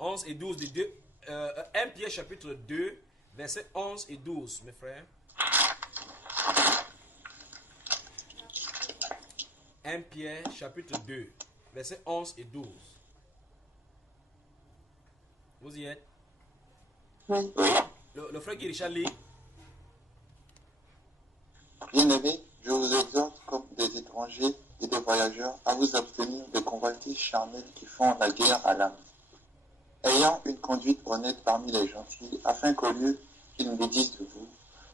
11 et 12 de 1 Pierre chapitre 2, versets 11 et 12, mes frères. 1 Pierre chapitre 2, versets 11 et 12. Vous y êtes? Oui. Le frère Guy Richard lit. Bien-aimés, je vous exhorte comme des étrangers et des voyageurs à vous abstenir des convoitises charnelles qui font la guerre à l'âme, ayant une conduite honnête parmi les gentils, afin qu'au lieu qu'ils ne disent de vous,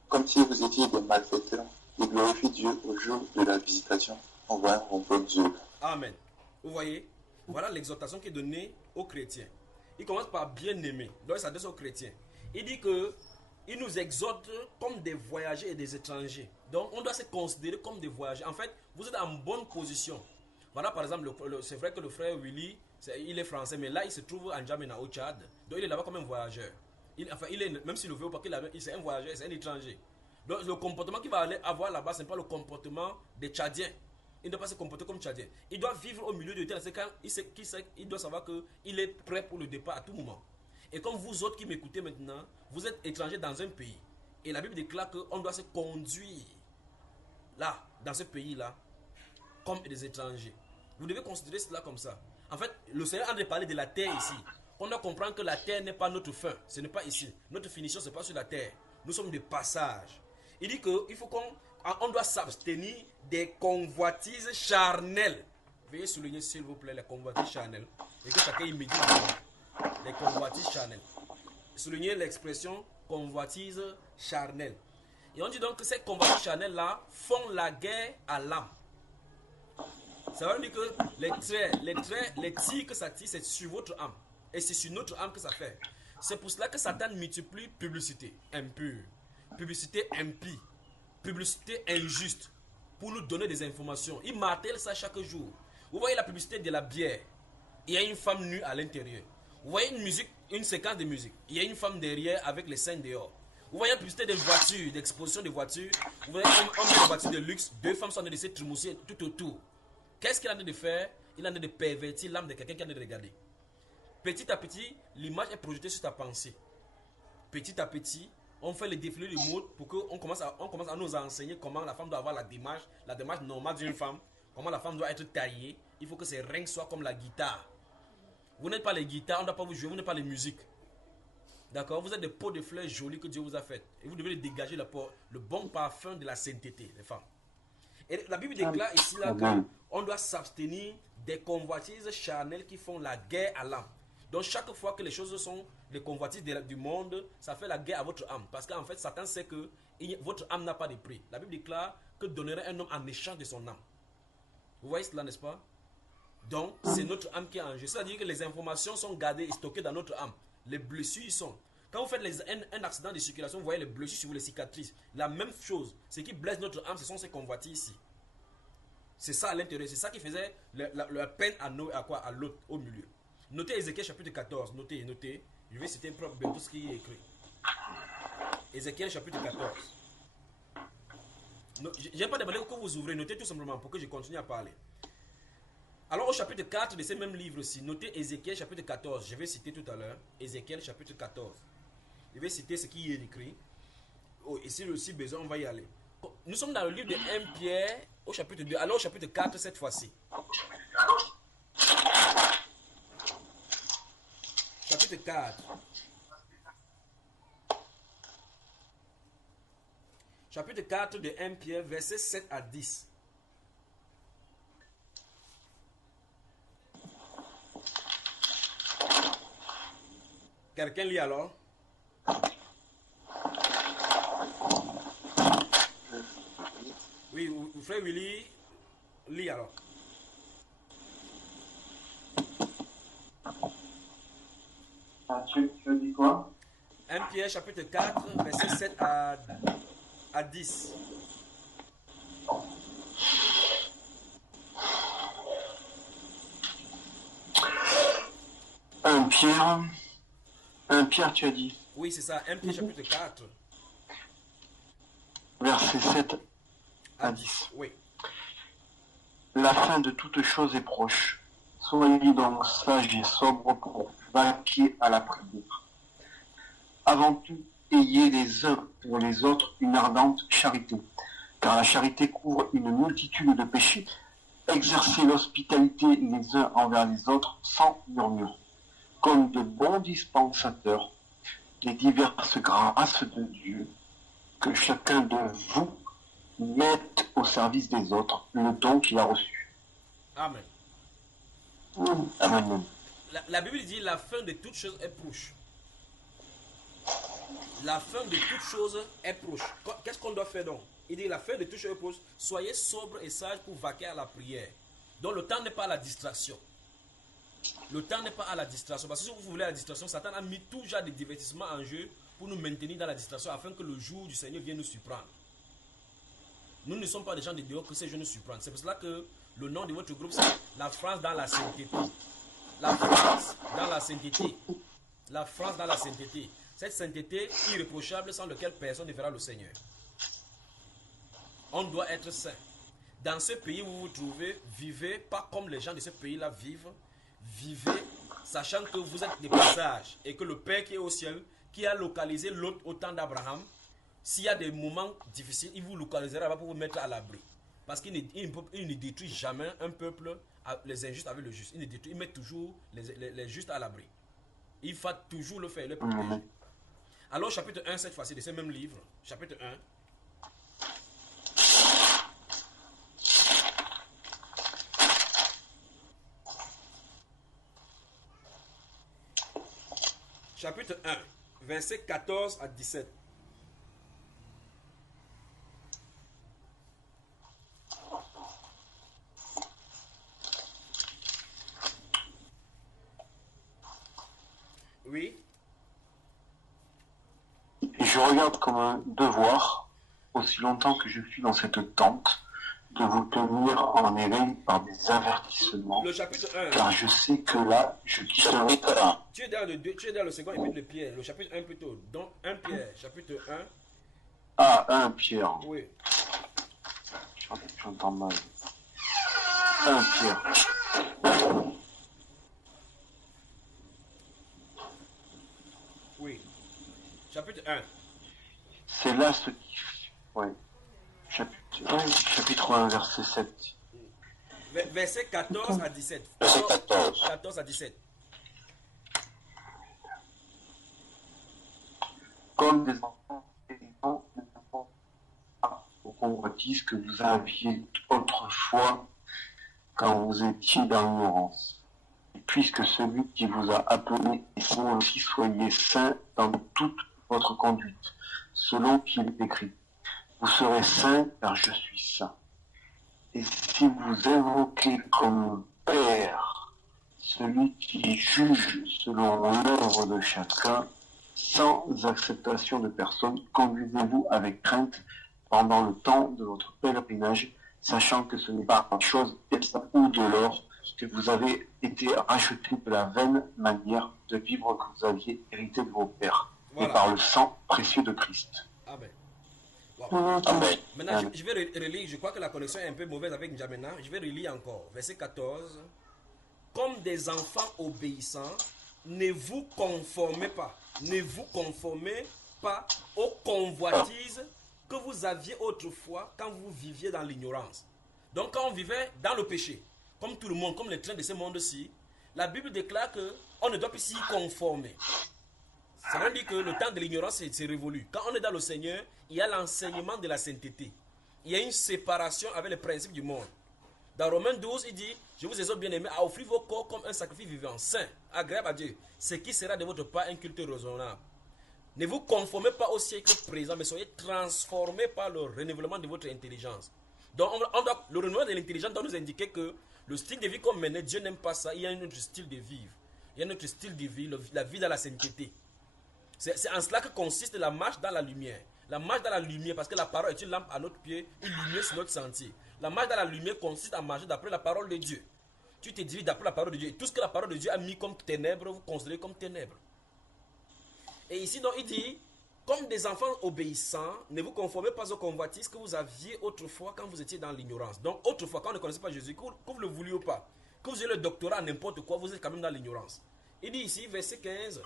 comme si vous étiez des malfaiteurs, ils glorifient Dieu au jour de la visitation en voyant rompre Dieu. Amen. Vous voyez, voilà l'exhortation qui est donnée aux chrétiens. Il commence par bien-aimé, donc il s'adresse aux chrétiens. Il dit que il nous exhorte comme des voyageurs et des étrangers. Donc on doit se considérer comme des voyageurs. En fait, vous êtes en bonne position. Voilà par exemple, c'est vrai que le frère Willy, il est français, mais là il se trouve en Djamena au Tchad. Donc il est là-bas comme un voyageur. Même s'il le veut pas, c'est un voyageur, c'est un étranger. Donc le comportement qu'il va aller avoir là-bas, ce n'est pas le comportement des Tchadiens. Il ne doit pas se comporter comme Tchadien. Il doit vivre au milieu de terre. C'est quand il doit savoir qu'il est prêt pour le départ à tout moment. Et comme vous autres qui m'écoutez maintenant, vous êtes étrangers dans un pays. Et la Bible déclare qu'on doit se conduire là, dans ce pays-là, comme des étrangers. Vous devez considérer cela comme ça. En fait, le Seigneur a parlé de la terre ici. On doit comprendre que la terre n'est pas notre fin. Ce n'est pas ici. Notre finition, ce n'est pas sur la terre. Nous sommes des passages. Il dit qu'il faut qu'on doit s'abstenir des convoitises charnelles. Veuillez souligner, s'il vous plaît, les convoitises charnelles. Et que chacun y médite. Les convoitises charnelles. Soulignez l'expression convoitise charnelle. Et on dit donc que ces convoitises charnelles-là font la guerre à l'âme. Ça veut dire que les tirs que ça tire, c'est sur votre âme. Et c'est sur notre âme que ça fait. C'est pour cela que Satan multiplie publicité impure, publicité impie, publicité injuste, pour nous donner des informations. Il martèle ça chaque jour. Vous voyez la publicité de la bière. Il y a une femme nue à l'intérieur. Vous voyez une séquence de musique. Il y a une femme derrière avec les seins dehors. Vous voyez la publicité des voitures, d'exposition de voitures. Vous voyez on met des voitures de luxe. Deux femmes sont en train de se trimousser tout autour. Qu'est-ce qu'il a en train de faire? Il a en train de pervertir l'âme de quelqu'un qui a en train de regarder. Petit à petit, l'image est projetée sur ta pensée. Petit à petit, on fait le défilé du mode pour qu'on commence à nous enseigner comment la femme doit avoir la démarche normale d'une femme, comment la femme doit être taillée. Il faut que ses reins soient comme la guitare. Vous n'êtes pas les guitares, on ne doit pas vous jouer, vous n'êtes pas les musiques. D'accord? Vous êtes des pots de fleurs jolies que Dieu vous a faites. Et vous devez dégager le bon parfum de la sainteté, les femmes. Et la Bible déclare ici là qu'on doit s'abstenir des convoitises charnelles qui font la guerre à l'âme. Donc chaque fois que les choses sont les convoitises du monde, ça fait la guerre à votre âme. Parce qu'en fait, Satan sait que votre âme n'a pas de prix. La Bible déclare que donnerait un homme en échange de son âme. Vous voyez cela, n'est-ce pas? Donc, c'est notre âme qui est en jeu. C'est-à-dire que les informations sont gardées et stockées dans notre âme. Les blessures y sont. Quand vous faites un accident de circulation, vous voyez les blessures sur vous, les cicatrices. La même chose. Ce qui blesse notre âme, ce sont ces convoitises ici. C'est ça à l'intérieur. C'est ça qui faisait la peine à l'autre, au milieu. Notez Ézéchiel chapitre 14. Notez. Je vais citer tout ce qui est écrit. Ézéchiel chapitre 14. Je n'ai pas demandé que vous ouvrez. Notez tout simplement pour que je continue à parler. Alors au chapitre 4 de ce même livre-ci, notez Ézéchiel chapitre 14. Je vais citer tout à l'heure. Ézéchiel chapitre 14. Je vais citer ce qui est écrit. Oh, et si besoin, on va y aller. Nous sommes dans le livre de 1 Pierre au chapitre 2. Alors au chapitre 4 cette fois-ci. Chapitre 4. Chapitre 4 de 1 Pierre, versets 7 à 10. Quelqu'un lit alors? Oui, frère Willy, lis alors. Tu as dit quoi? 1 Pierre chapitre 4, verset 7 à 10. Un Pierre, tu as dit. Oui, c'est ça, 1 Pierre chapitre 4. Verset 7 à 10. Oui. La fin de toute chose est proche. Soyez donc sages et sobres pour vaquer à la prière. Avant tout, ayez les uns pour les autres une ardente charité, car la charité couvre une multitude de péchés. Exercez l'hospitalité les uns envers les autres sans murmure. comme de bons dispensateurs des diverses grâces de Dieu, que chacun de vous mette au service des autres le don qu'il a reçu. Amen. Amen. La Bible dit la fin de toute chose est proche. La fin de toute chose est proche. Qu'est-ce qu'on doit faire donc? Il dit la fin de toute chose est proche. Soyez sobres et sages pour vaquer à la prière. Donc le temps n'est pas à la distraction. Le temps n'est pas à la distraction. Parce que si vous voulez la distraction, Satan a mis tout genre de divertissement en jeu pour nous maintenir dans la distraction afin que le jour du Seigneur vienne nous surprendre. Nous ne sommes pas des gens de dehors que ces jeunes nous surprennent. C'est pour cela que le nom de votre groupe c'est la France dans la sainteté. La France dans la sainteté. La France dans la sainteté. Cette sainteté irréprochable sans laquelle personne ne verra le Seigneur. On doit être saint. Dans ce pays où vous vous trouvez, vivez pas comme les gens de ce pays-là vivent. Vivez sachant que vous êtes des passages et que le Père qui est au ciel, qui a localisé l'autre au temps d'Abraham, s'il y a des moments difficiles, il vous localisera pour vous mettre à l'abri. Parce qu'il ne détruit jamais un peuple, les injustes avec le juste. Il met toujours les justes à l'abri. Il va toujours le faire, le protéger. Alors chapitre 1 cette fois-ci de ce même livre, chapitre 1. Chapitre 1, versets 14 à 17. Oui. Et je regarde comme un devoir, aussi longtemps que je suis dans cette tente, de vous tenir en éveil par des avertissements. Le chapitre 1. Car je sais que là, je quitterai. Tu es dans le second épître de Pierre, le chapitre 1 plutôt. Donc 1 Pierre, chapitre 1. Ah, 1 Pierre. Oui. J'entends mal. 1 Pierre. Oui. Chapitre 1. C'est là ce qui... Ouais. Chapitre 1, verset 7. Verset 14 à 17. Verset 14. 14 à 17. Comme des enfants aux convoitises que vous aviez autrefois quand vous étiez dans l'ignorance. Puisque celui qui vous a appelé et vous aussi soyez saints dans toute votre conduite, selon qu'il est écrit. Vous serez saints car je suis saint. Et si vous invoquez comme Père celui qui juge selon l'œuvre de chacun, sans acceptation de personne, conduisez-vous avec crainte pendant le temps de votre pèlerinage, sachant que ce n'est pas une chose ou de l'or, que vous avez été rachetés de la vaine manière de vivre que vous aviez hérité de vos pères, Voilà. et par le sang précieux de Christ. Amen. Wow. Amen. Maintenant, je vais relire, je crois que la connexion est un peu mauvaise avec N'Djamena. Je vais relire encore. Verset 14. Comme des enfants obéissants, ne vous conformez pas aux convoitises que vous aviez autrefois quand vous viviez dans l'ignorance. Donc quand on vivait dans le péché, comme tout le monde, comme les trains de ce monde-ci, la Bible déclare qu'on ne doit plus s'y conformer. Ça veut dire que le temps de l'ignorance c'est révolu. Quand on est dans le Seigneur, il y a l'enseignement de la sainteté. Il y a une séparation avec les principes du monde. Dans Romains 12, il dit, je vous exhorte bien aimés à offrir vos corps comme un sacrifice vivant, saint, agréable à Dieu, ce qui sera de votre part un culte raisonnable. Ne vous conformez pas au siècle présent, mais soyez transformés par le renouvellement de votre intelligence. Donc le renouvellement de l'intelligence doit nous indiquer que le style de vie qu'on mène, Dieu n'aime pas ça, il y a un autre style de vivre. Il y a un autre style de vie, la vie dans la sainteté. C'est en cela que consiste la marche dans la lumière. La marche dans la lumière, parce que la parole est une lampe à notre pied, une lumière sur notre sentier. La marche dans la lumière consiste à marcher d'après la parole de Dieu. Tu te diriges d'après la parole de Dieu. Et tout ce que la parole de Dieu a mis comme ténèbres, vous considérez comme ténèbres. Et ici, donc, il dit, comme des enfants obéissants, ne vous conformez pas aux convoitises que vous aviez autrefois quand vous étiez dans l'ignorance. Donc, autrefois, quand on ne connaissait pas Jésus, que vous le vouliez ou pas, que vous ayez le doctorat, n'importe quoi, vous êtes quand même dans l'ignorance. Il dit ici, verset 15,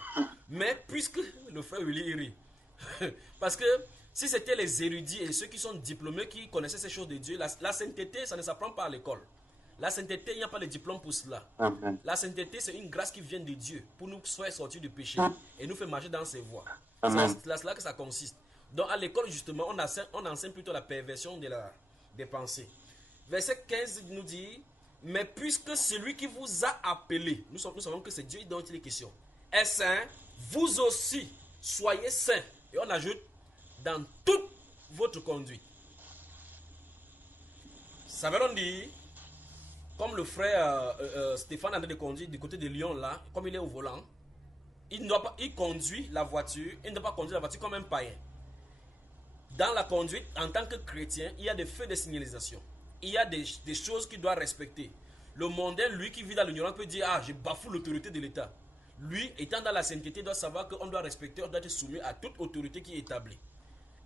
mais puisque le frère Willy rit, parce que si c'était les érudits et ceux qui sont diplômés qui connaissaient ces choses de Dieu, la sainteté, ça ne s'apprend pas à l'école. La sainteté, il n'y a pas de diplôme pour cela. Amen. La sainteté, c'est une grâce qui vient de Dieu pour nous faire sortir du péché et nous faire marcher dans ses voies. Amen. C'est là que ça consiste. Donc à l'école, justement, on enseigne plutôt la perversion des pensées. Verset 15 nous dit, mais puisque celui qui vous a appelé, nous savons que c'est Dieu dont il est question, est saint, vous aussi soyez saints. Et on ajoute, dans toute votre conduite. Ça veut dire, comme le frère Stéphane a de conduire du côté de Lyon là, comme il est au volant, il conduit la voiture, il ne doit pas conduire la voiture comme un païen. Dans la conduite, en tant que chrétien, il y a des feux de signalisation. Il y a des choses qu'il doit respecter. Le mondain, lui qui vit dans l'ignorance, peut dire, ah, je bafoue l'autorité de l'État. Lui, étant dans la sainteté, doit savoir qu'on doit respecter, on doit être soumis à toute autorité qui est établie.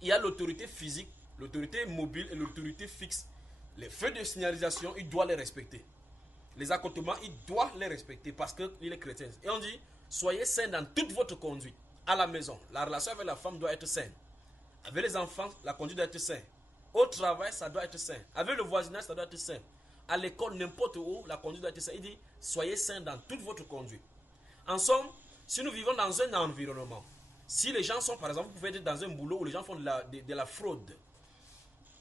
Il y a l'autorité physique, l'autorité mobile et l'autorité fixe. Les feux de signalisation, il doit les respecter. Les accotements, il doit les respecter parce qu'il est chrétien. Et on dit, soyez saints dans toute votre conduite. À la maison, la relation avec la femme doit être saine. Avec les enfants, la conduite doit être saine. Au travail, ça doit être sain. Avec le voisinage, ça doit être sain. À l'école, n'importe où, la conduite doit être saine. Il dit, soyez saints dans toute votre conduite. En somme, si nous vivons dans un environnement, si les gens sont, par exemple, vous pouvez être dans un boulot où les gens font de la fraude,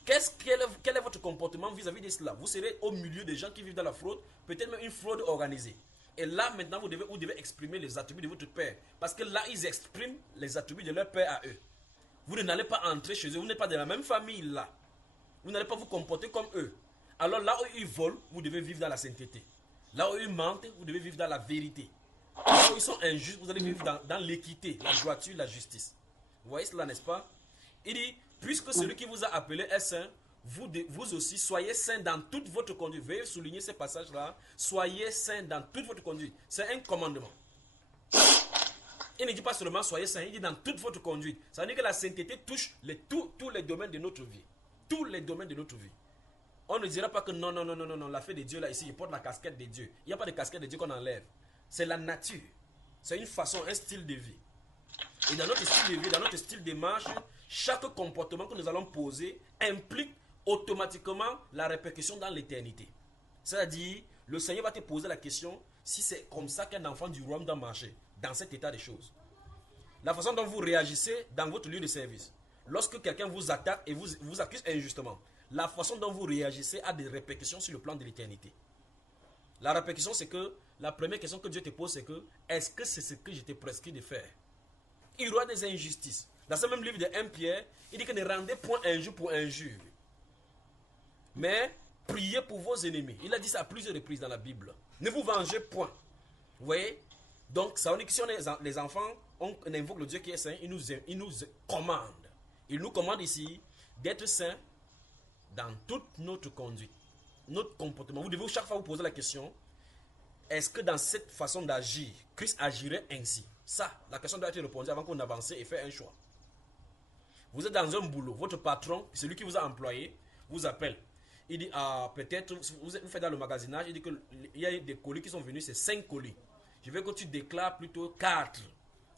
quel est votre comportement vis-à-vis de cela? Vous serez au milieu des gens qui vivent dans la fraude, peut-être même une fraude organisée. Et là, maintenant, vous devez exprimer les attributs de votre père. Parce que là, ils expriment les attributs de leur père à eux. Vous n'allez pas entrer chez eux, vous n'êtes pas de la même famille là. Vous n'allez pas vous comporter comme eux. Alors là où ils volent, vous devez vivre dans la sainteté. Là où ils mentent, vous devez vivre dans la vérité. Là où ils sont injustes, vous allez vivre dans l'équité, la droiture, la justice. Vous voyez cela, n'est-ce pas? Il dit, puisque celui qui vous a appelé est saint, vous aussi soyez saints dans toute votre conduite. Veuillez souligner ces passages-là. Soyez saints dans toute votre conduite. C'est un commandement. Il ne dit pas seulement soyez saints, il dit dans toute votre conduite. Ça veut dire que la sainteté touche tous les domaines de notre vie. Tous les domaines de notre vie. On ne dira pas que non, la fête de Dieu là, ici, je porte la casquette de Dieu. Il n'y a pas de casquette de Dieu qu'on enlève. C'est la nature. C'est une façon, un style de vie. Et dans notre style de vie, dans notre style de marche, chaque comportement que nous allons poser implique automatiquement la répercussion dans l'éternité. C'est-à-dire, le Seigneur va te poser la question si c'est comme ça qu'un enfant du royaume doit marcher, dans cet état de choses. La façon dont vous réagissez dans votre lieu de service, lorsque quelqu'un vous attaque et vous accuse injustement, la façon dont vous réagissez a des répercussions sur le plan de l'éternité. La répercussion, c'est que la première question que Dieu te pose, c'est que est-ce que c'est ce que je t'ai prescrit de faire? Il y aura des injustices. Dans ce même livre de 1 Pierre, il dit que ne rendez point injure pour injure, mais priez pour vos ennemis. Il a dit ça à plusieurs reprises dans la Bible. Ne vous vengez point. Vous voyez? Donc, ça veut dire que si on est les enfants, on invoque le Dieu qui est saint, il nous commande. Il nous commande ici d'être saints dans toute notre conduite, notre comportement. Vous devez chaque fois vous poser la question, est-ce que dans cette façon d'agir, Christ agirait ainsi? Ça, la question doit être répondue avant qu'on avance et fait un choix. Vous êtes dans un boulot, votre patron, celui qui vous a employé, vous appelle. Il dit, peut-être, vous faites dans le magasinage, il dit qu'il y a des colis qui sont venus, c'est 5 colis. Je veux que tu déclares plutôt 4.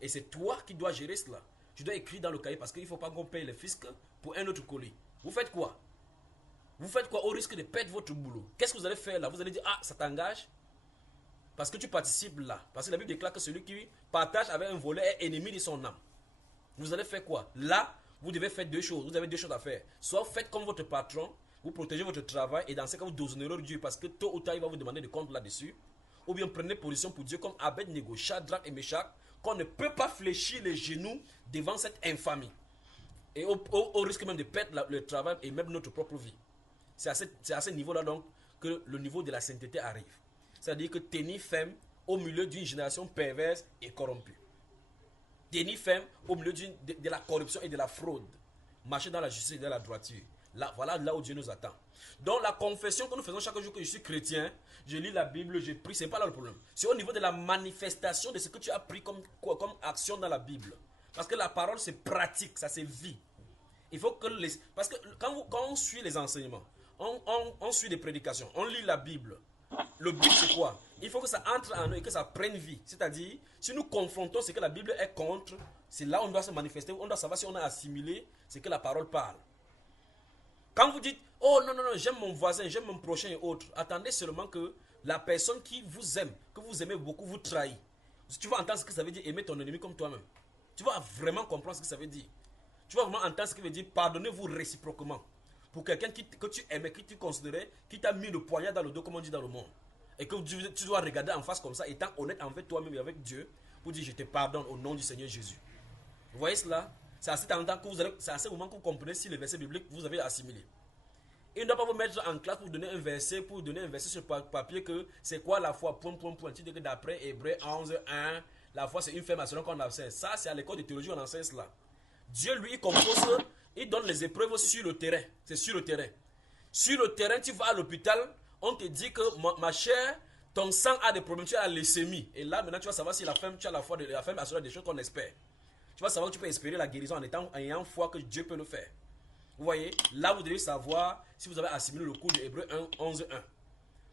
Et c'est toi qui dois gérer cela. Tu dois écrire dans le cahier parce qu'il ne faut pas qu'on paye le fisc pour un autre colis. Vous faites quoi? Vous faites quoi au risque de perdre votre boulot? Qu'est-ce que vous allez faire là? Vous allez dire, ça t'engage? Parce que tu participes là. Parce que la Bible déclare que celui qui partage avec un voleur est ennemi de son âme. Vous allez faire quoi? Là, vous devez faire deux choses. Vous avez deux choses à faire. Soit faites comme votre patron, vous protégez votre travail et dans ce cas, vous déshonorez Dieu parce que tôt ou tard, il va vous demander de compte là-dessus. Ou bien prenez position pour Dieu comme Abed-Nego, Shadrach et Meshach, qu'on ne peut pas fléchir les genoux devant cette infamie. Et au risque même de perdre le travail et même notre propre vie. C'est à ce niveau-là donc que le niveau de la sainteté arrive. C'est-à-dire que tenir ferme au milieu d'une génération perverse et corrompue. Tenir ferme au milieu de la corruption et de la fraude. Marcher dans la justice et dans la droiture. Là, voilà là où Dieu nous attend. Donc la confession que nous faisons chaque jour que je suis chrétien, je lis la Bible, je prie, ce n'est pas là le problème. C'est au niveau de la manifestation de ce que tu as pris comme action dans la Bible. Parce que la parole c'est pratique, ça c'est vie. Il faut que parce que quand on suit les enseignements, on suit des prédications, on lit la Bible. Le but c'est quoi? Il faut que ça entre en nous et que ça prenne vie. C'est-à-dire, si nous confrontons ce que la Bible est contre, c'est là où on doit se manifester, on doit savoir si on a assimilé ce que la parole parle. Quand vous dites, Oh non, non, non, j'aime mon voisin, j'aime mon prochain et autres. Attendez seulement que la personne qui vous aime, que vous aimez beaucoup, vous trahit. Tu vas entendre ce que ça veut dire aimer ton ennemi comme toi-même. Tu vas vraiment comprendre ce que ça veut dire. Tu vas vraiment entendre ce que ça veut dire pardonnez-vous réciproquement. Pour quelqu'un que tu aimais, que tu considérais, qui t'a mis le poignard dans le dos, comme on dit dans le monde. Et que tu dois regarder en face comme ça, étant honnête envers toi-même et avec Dieu, pour dire je te pardonne au nom du Seigneur Jésus. Vous voyez cela? C'est à ce moment que vous comprenez si le verset biblique vous avez assimilé. Il ne doit pas vous mettre en classe pour donner un verset, sur papier que c'est quoi la foi, point. Tu dis que d'après Hébreux 11, 1, la foi c'est une ferme assurance qu'on enseigne. Ça c'est à l'école de théologie on enseigne cela. Dieu lui il compose, il donne les épreuves sur le terrain. C'est sur le terrain. Sur le terrain, tu vas à l'hôpital, on te dit que ma chère, ton sang a des problèmes, tu as la leucémie. Et là maintenant tu vas savoir si tu as la foi, la ferme assurance des choses qu'on espère. Tu vas savoir que tu peux espérer la guérison en ayant foi que Dieu peut le faire. Vous voyez, là vous devez savoir si vous avez assimilé le cours de Hébreux 11, 1.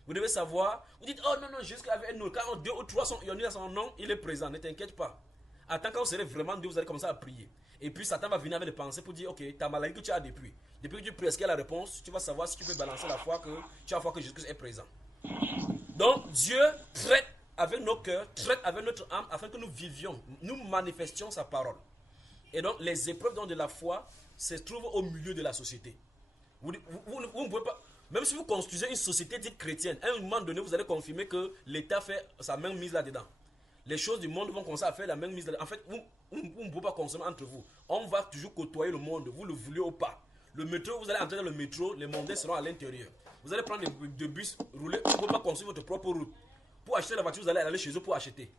Vous devez savoir, vous dites, oh non, non, jusqu'avec nous, quand 2 ou 3 sont unis dans son nom, il est présent, ne t'inquiète pas. Attends, quand vous serez vraiment Dieu, vous allez commencer à prier. Et puis Satan va venir avec des pensées pour dire, ok, ta maladie que tu as depuis que tu pries, est-ce qu'il y a la réponse? Tu vas savoir si tu peux balancer la foi que tu as la foi que Jésus est présent. Donc Dieu traite avec nos cœurs, traite avec notre âme, afin que nous vivions, nous manifestions sa parole. Et donc les épreuves de la foi se trouvent au milieu de la société. Vous ne pouvez pas, même si vous construisez une société dite chrétienne, à un moment donné, vous allez confirmer que l'État fait sa même mise là-dedans. Les choses du monde vont commencer à faire la même mise là-dedans. En fait, vous ne pouvez pas consommer entre vous. On va toujours côtoyer le monde, vous le voulez ou pas. Le métro, vous allez entrer dans le métro, les mondains seront à l'intérieur. Vous allez prendre des bus, rouler, vous ne pouvez pas construire votre propre route. Pour acheter la voiture, vous allez aller chez eux pour acheter.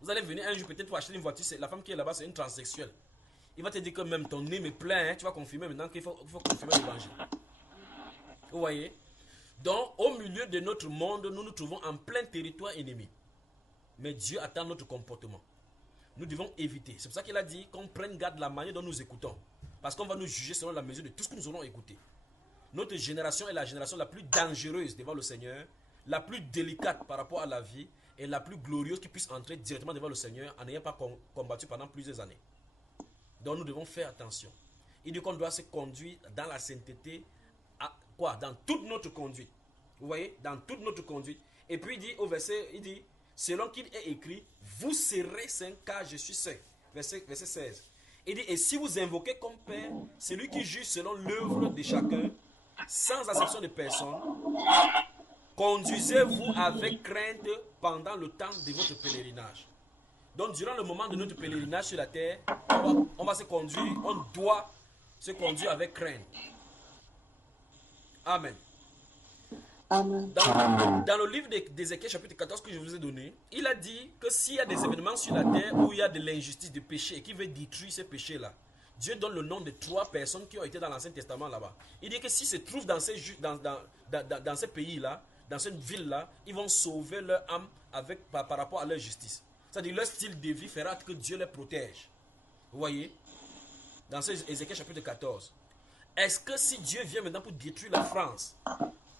Vous allez venir un jour peut-être pour acheter une voiture, la femme qui est là-bas, c'est une transsexuelle. Il va te dire que même ton nez est plein, hein, tu vas confirmer maintenant qu'il faut confirmer l'évangile. Vous voyez? Donc, au milieu de notre monde, nous nous trouvons en plein territoire ennemi. Mais Dieu attend notre comportement. Nous devons éviter. C'est pour ça qu'il a dit qu'on prenne garde de la manière dont nous écoutons. Parce qu'on va nous juger selon la mesure de tout ce que nous aurons écouté. Notre génération est la génération la plus dangereuse devant le Seigneur, la plus délicate par rapport à la vie et la plus glorieuse qui puisse entrer directement devant le Seigneur en n'ayant pas combattu pendant plusieurs années. Donc nous devons faire attention. Il dit qu'on doit se conduire dans la sainteté, dans toute notre conduite. Vous voyez, dans toute notre conduite. Et puis il dit au verset, il dit, selon qu'il est écrit, vous serez saints car je suis saint. Verset 16. Il dit, et si vous invoquez comme Père, celui qui juge selon l'œuvre de chacun, sans acception de personne, conduisez-vous avec crainte pendant le temps de votre pèlerinage. Donc, durant le moment de notre pèlerinage sur la terre, on va se conduire, on doit se conduire avec crainte. Amen. Amen. Dans le livre d'Ézéchiel, chapitre 14, que je vous ai donné, il a dit que s'il y a des événements sur la terre où il y a de l'injustice, de péché, et qui veut détruire ces péchés-là, Dieu donne le nom de 3 personnes qui ont été dans l'Ancien Testament là-bas. Il dit que s'ils se trouvent dans ces pays-là, dans cette ville-là, ils vont sauver leur âme par rapport à leur justice. C'est-à-dire leur style de vie fera que Dieu les protège. Vous voyez? Dans Ézéchiel chapitre 14. Est-ce que si Dieu vient maintenant pour détruire la France,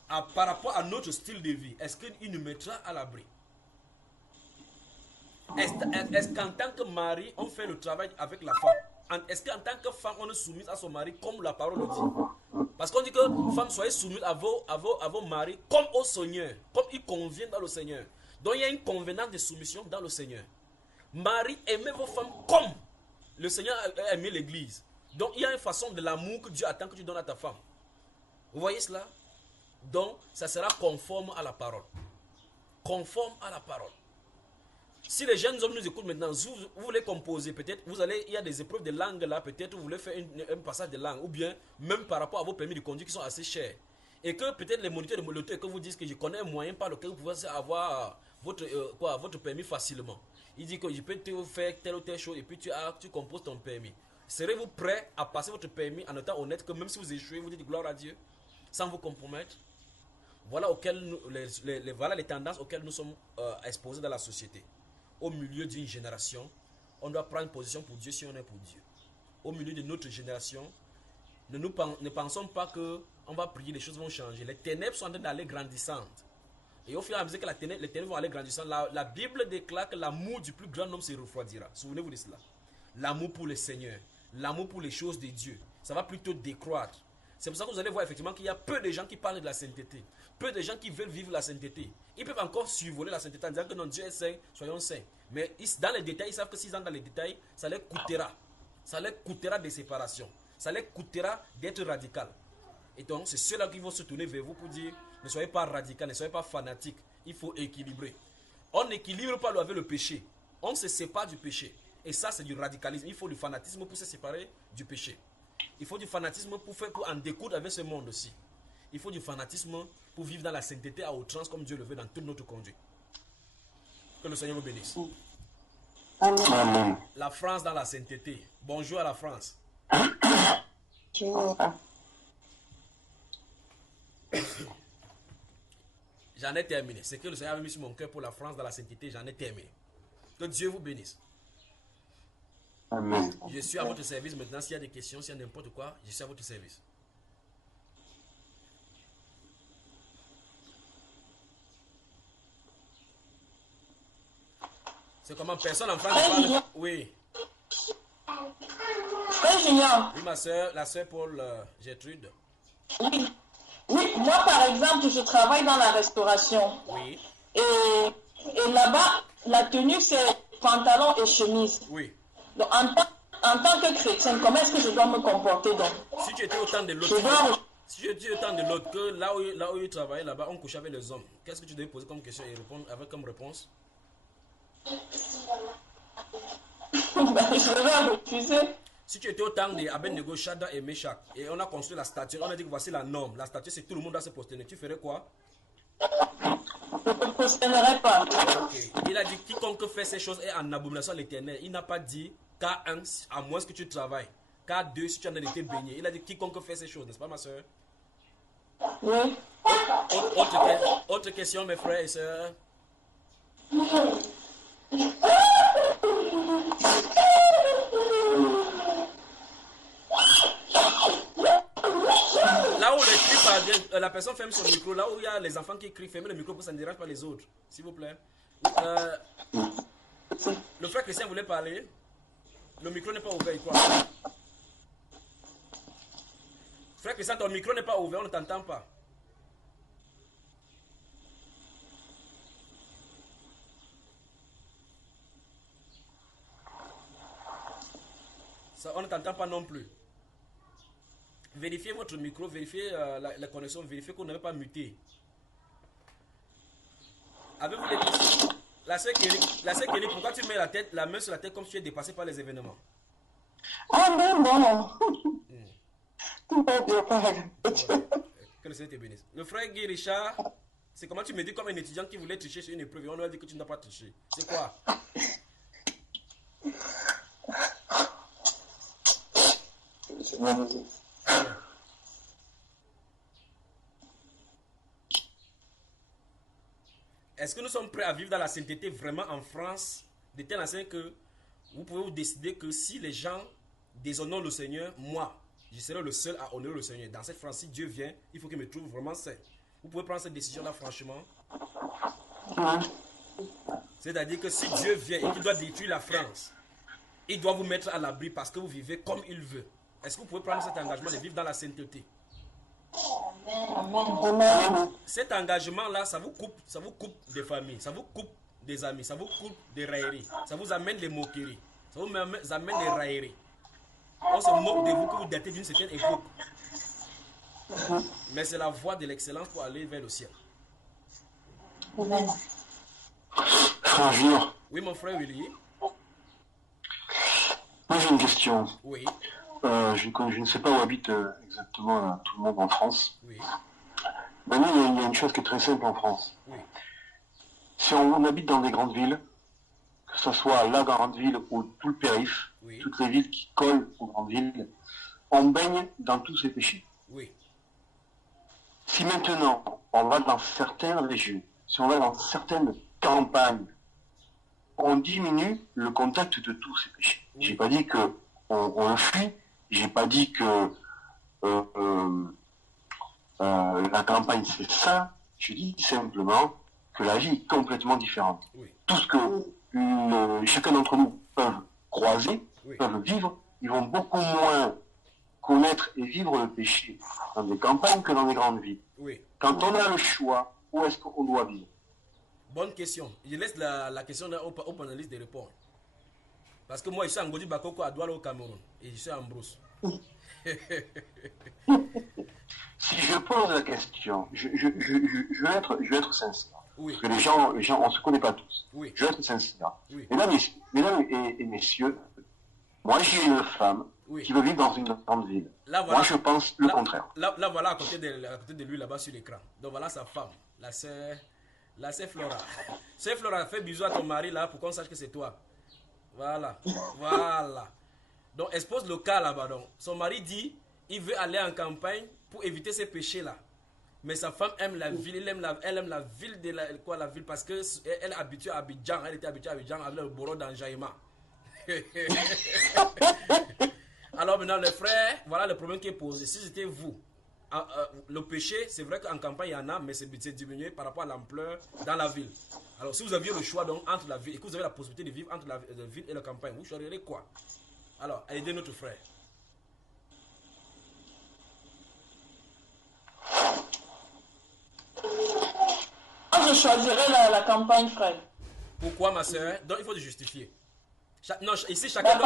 par rapport à notre style de vie, est-ce qu'il nous mettra à l'abri? Est-ce qu'en tant que mari, on fait le travail avec la femme? Est-ce qu'en tant que femme, on est soumise à son mari comme la parole le dit? Parce qu'on dit que femmes, soyez soumises à vos maris comme au Seigneur, comme il convient dans le Seigneur. Donc il y a une convenance de soumission dans le Seigneur. Marie, aimez vos femmes comme le Seigneur a aimé l'église. Donc il y a une façon de l'amour que Dieu attend que tu donnes à ta femme. Vous voyez cela? Donc ça sera conforme à la parole. Conforme à la parole. Si les jeunes hommes nous écoutent maintenant, vous voulez composer, peut-être, il y a des épreuves de langue là, peut-être vous voulez faire un passage de langue, ou bien même par rapport à vos permis de conduire qui sont assez chers. Et que peut-être les moniteurs de moteur que vous disent que je connais un moyen par lequel vous pouvez avoir votre permis facilement. Il dit que je peux te faire telle ou telle chose et puis tu composes ton permis. Serez-vous prêt à passer votre permis en étant honnête que même si vous échouez, vous dites gloire à Dieu, sans vous compromettre? Voilà les tendances auxquelles nous sommes exposés dans la société. Au milieu d'une génération, on doit prendre position pour Dieu si on est pour Dieu. Au milieu de notre génération, ne pensons pas qu'on va prier, les choses vont changer. Les ténèbres sont en train d'aller grandissantes. Et au fur et à mesure que les ténèbres vont aller grandissantes, la Bible déclare que l'amour du plus grand homme se refroidira. Souvenez-vous de cela. L'amour pour le Seigneur, l'amour pour les choses de Dieu, ça va plutôt décroître. C'est pour ça que vous allez voir effectivement qu'il y a peu de gens qui parlent de la sainteté. Peu de gens qui veulent vivre la sainteté. Ils peuvent encore survoler la sainteté en disant que non, Dieu est saint, soyons saints. Mais dans les détails, ils savent que s'ils entrent dans les détails, ça leur coûtera. Ça leur coûtera des séparations. Ça leur coûtera d'être radical. Et donc, c'est ceux-là qui vont se tourner vers vous pour dire, ne soyez pas radical, ne soyez pas fanatique. Il faut équilibrer. On n'équilibre pas avec le péché. On se sépare du péché. Et ça, c'est du radicalisme. Il faut du fanatisme pour se séparer du péché. Il faut du fanatisme pour en découdre avec ce monde aussi. Il faut du fanatisme pour vivre dans la sainteté à outrance comme Dieu le veut dans toute notre conduite. Que le Seigneur vous bénisse. Amen. La France dans la sainteté. Bonjour à la France. J'en ai terminé. C'est que le Seigneur a mis sur mon cœur pour la France dans la sainteté. J'en ai terminé. Que Dieu vous bénisse. Amen. Je suis à votre service maintenant. S'il y a des questions, s'il y a n'importe quoi, je suis à votre service. C'est comment personne en France parle. Oui. Frère Junior. Oui, ma soeur, la soeur Paul Gertrude. Oui. Oui, moi par exemple, je travaille dans la restauration. Oui. Et là-bas, la tenue, c'est pantalon et chemise. Oui. Donc, en tant que chrétienne, comment est-ce que je dois me comporter donc? Si tu étais autant de l'autre, si tu étais autant de l'autre que là où il travaillait là-bas, on couchait avec les hommes, qu'est-ce que tu devais poser comme question et répondre avec comme réponse? Je vais refuser. Si tu étais au temps de Abednego, Shadrach et Meshach, et on a construit la statue, on a dit que voici la norme. La statue, c'est tout le monde doit se prosterner. Tu ferais quoi? Je ne me prosternerai pas. Okay. Il a dit quiconque fait ces choses est en abomination à l'Éternel. Il n'a pas dit K1, à moins que tu travailles. K2, si tu en as été baigné. Il a dit quiconque fait ces choses, n'est-ce pas, ma soeur? Oui. Autre question, mes frères et sœurs. Là où les cris parviennent, la personne ferme son micro. Là où il y a les enfants qui crient, fermez le micro pour que ça ne dérange pas les autres. S'il vous plaît. Le frère Christian voulait parler. Le micro n'est pas ouvert, il croit. Frère Christian, ton micro n'est pas ouvert, on ne t'entend pas. Ça, on ne t'entend pas non plus. Vérifiez votre micro, vérifiez la connexion, vérifiez qu'on n'avait pas muté. Avez-vous des questions? La sœur Kelly, pourquoi tu mets la main sur la tête comme si tu es dépassé par les événements? Ah non. Tout va bien, père. Que le Seigneur te bénisse. Le frère Guy Richard, c'est comment tu me dis comme un étudiant qui voulait tricher sur une épreuve et on lui a dit que tu n'as pas triché. C'est quoi? Est-ce que nous sommes prêts à vivre dans la sainteté vraiment en France, de telle enseigne que vous pouvez vous décider que si les gens déshonorent le Seigneur, moi, je serai le seul à honorer le Seigneur. Dans cette France, si Dieu vient, il faut qu'il me trouve vraiment saint. Vous pouvez prendre cette décision-là franchement. C'est-à-dire que si Dieu vient et qu'il doit détruire la France, il doit vous mettre à l'abri parce que vous vivez comme il veut. Est-ce que vous pouvez prendre cet engagement de vivre dans la sainteté? Amen. Cet engagement-là, ça vous coupe des familles, ça vous coupe des amis, ça vous coupe des railleries, ça vous amène des moqueries, ça vous amène des railleries. On se moque de vous que vous datez d'une certaine époque. Mais c'est la voie de l'excellence pour aller vers le ciel. Amen. Frère Junior, Oui, mon frère Willy. moi j'ai une question. Oui, Je ne sais pas où habite exactement tout le monde en France. oui, Maintenant, il y a une chose qui est très simple en France. oui, Si on habite dans des grandes villes, que ce soit la grande ville ou tout le périph', oui, toutes les villes qui collent aux grandes villes, on baigne dans tous ces péchés. oui, Si maintenant on va dans certaines régions, si on va dans certaines campagnes, on diminue le contact de tous ces péchés. J'ai pas dit que on le fuit, j'ai pas dit que la campagne c'est ça, je dis simplement que la vie est complètement différente. oui, Tout ce que chacun d'entre nous peuvent croiser, oui, peuvent vivre, ils vont beaucoup moins connaître et vivre le péché dans des campagnes que dans des grandes villes. Oui. Quand on a le choix, où est-ce qu'on doit vivre? Bonne question. Je laisse la question au panéliste de répondre. Parce que moi, je suis en Godi Bakoko à Douala au Cameroun. Et je suis en brousse. Si je pose la question, je vais être sincère. Oui. Parce que les gens, on ne se connaît pas tous. Oui. Je vais être sincère. Oui. Mesdames et messieurs, moi j'ai une femme qui veut vivre dans une grande ville. Là, voilà, moi je pense le contraire. Là, voilà à côté de lui, là-bas sur l'écran. Donc voilà sa femme, la sœur Flora. Sœur Flora, fais bisous à ton mari là pour qu'on sache que c'est toi. Voilà. Voilà. Donc expose le cas là-bas. Donc son mari dit il veut aller en campagne pour éviter ces péchés là. Mais sa femme aime la ville, elle aime la ville de la ville parce que elle est habituée à Abidjan, elle était habituée à Abidjan avec le bourreau d'Anjaïma. Alors maintenant les frères, voilà le problème qui est posé. Si c'était vous, le péché, c'est vrai qu'en campagne il y en a, mais c'est diminué par rapport à l'ampleur dans la ville. Alors si vous aviez le choix donc entre la ville et que vous avez la possibilité de vivre entre la ville et la campagne, vous choisirez quoi? Alors aidez notre frère. Je choisirais la campagne, frère. Pourquoi, ma soeur? Donc il faut te justifier. Non, ici chacun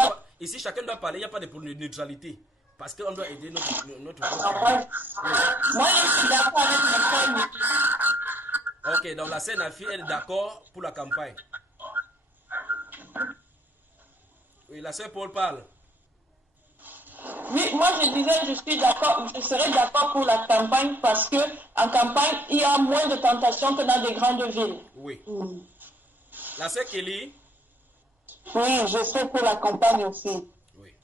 doit parler, il n'y a pas de neutralité. Parce qu'on doit aider notre frère. Moi, je suis d'accord avec ma femme. Ok, donc la sœur Nafi, elle est d'accord pour la campagne. Oui, la sœur Paul parle. Oui, moi je disais, je serais d'accord pour la campagne parce que en campagne, il y a moins de tentations que dans des grandes villes. Oui. La sœur Kelly? Oui, je serais pour la campagne aussi. Oui.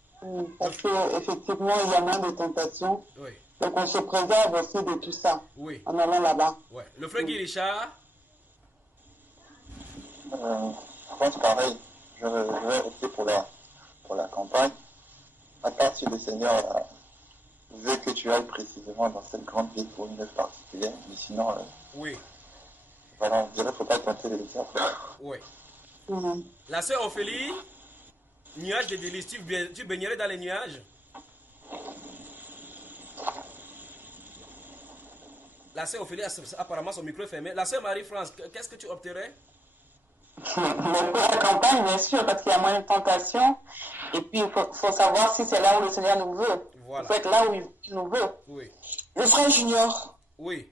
Parce qu'effectivement, il y a moins de tentations. Oui. Donc on se préserve aussi de tout ça. Oui. En allant là-bas. Ouais. Le frère Guy Richard? Je pense pareil. Je vais opter pour la campagne. À part si le Seigneur veut que tu ailles précisément dans cette grande ville pour une œuvre particulière, mais sinon, oui. Voilà, on dirait qu'il ne faut pas tenter les désirs. Oui. La sœur Ophélie, nuage de délices, tu baignerais dans les nuages? La sœur Ophélie, apparemment son micro est fermé. La sœur Marie-France, qu'est-ce que tu opterais? Mais pour la campagne, bien sûr, parce qu'il y a moins de tentation. Et puis, il faut savoir si c'est là où le Seigneur nous veut. Voilà. Il faut être là où il nous veut. Oui. Le frère Junior. Oui.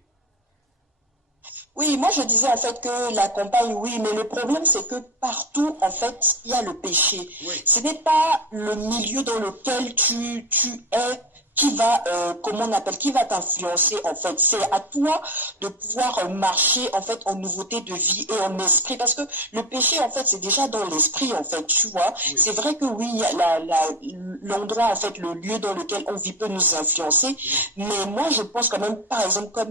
Oui, moi je disais en fait que la campagne, oui, mais le problème c'est que partout, en fait, il y a le péché. Oui. Ce n'est pas le milieu dans lequel tu es qui va, qui va t'influencer en fait. C'est à toi de pouvoir marcher en fait en nouveauté de vie et en esprit, parce que le péché en fait c'est déjà dans l'esprit en fait, tu vois. Oui. C'est vrai que oui, l'endroit en fait, le lieu dans lequel on vit peut nous influencer, oui. Mais moi je pense quand même, par exemple comme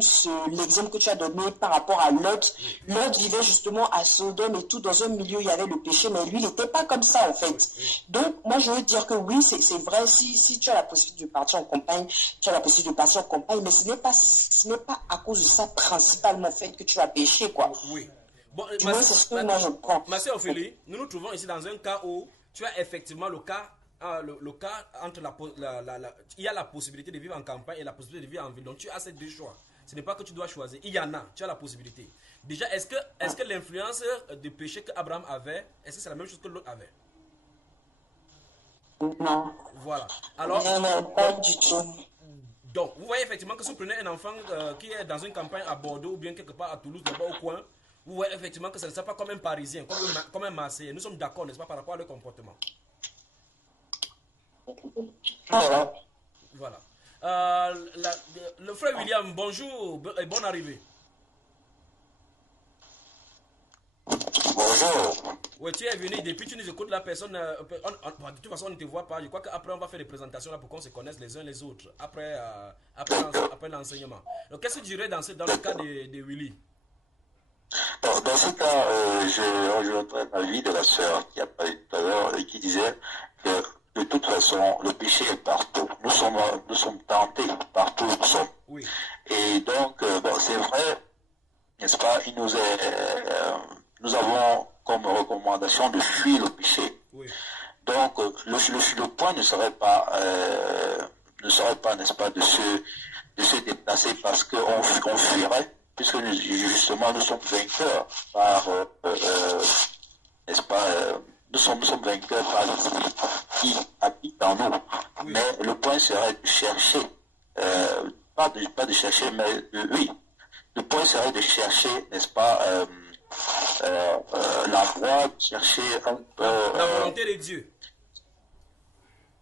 l'exemple que tu as donné par rapport à Lot, oui. Lot vivait justement à Sodome et tout, dans un milieu où il y avait le péché, mais lui il n'était pas comme ça en fait. Oui. Donc moi je veux dire que oui, c'est vrai, si tu as la possibilité de partir en campagne, tu as la possibilité de passer en campagne, mais ce n'est pas à cause de ça principalement fait que tu vas pécher, quoi. Oui. Bon, c'est ce que moi je prends. Ma sœur Ophélie, nous nous trouvons ici dans un cas où tu as effectivement le cas entre il y a la possibilité de vivre en campagne et la possibilité de vivre en ville. Donc tu as ces deux choix. Ce n'est pas que tu dois choisir. Il y en a, tu as la possibilité. Déjà, est-ce que l'influence de péché qu'Abraham avait, est-ce que c'est la même chose que l'autre avait? Non. Voilà. Alors, non, pas du tout. Donc, vous voyez effectivement que si vous prenez un enfant qui est dans une campagne à Bordeaux ou bien quelque part à Toulouse, là-bas au coin, vous voyez effectivement que ce n'est pas comme un Parisien, comme un Marseillais. Nous sommes d'accord, n'est-ce pas, par rapport à leur comportement. Voilà. Le frère William, bonjour et bonne arrivée. Bonjour. Oui, tu es venu, depuis tu nous écoutes la personne, de toute façon on ne te voit pas, je crois qu'après on va faire des présentations là pour qu'on se connaisse les uns les autres, après l'enseignement. Donc qu'est-ce que tu dirais dans le cas de Willy? Dans ce cas, je rejoindrai l'avis de la sœur qui a parlé tout à l'heure et qui disait que de toute façon le péché est partout, nous sommes tentés partout où nous sommes. Oui. Et donc, c'est vrai, n'est-ce pas, nous avons comme recommandation de fuir le péché. Oui. Donc, le point ne serait pas ne serait pas, n'est-ce pas, de se déplacer parce qu'on fuirait, puisque justement nous sommes vainqueurs par, n'est-ce pas, nous sommes vainqueurs par qui habite en nous. Oui. Mais le point serait de chercher, pas de chercher, mais oui, le point serait de chercher, n'est-ce pas, l'endroit, de chercher un peu... la volonté de Dieu.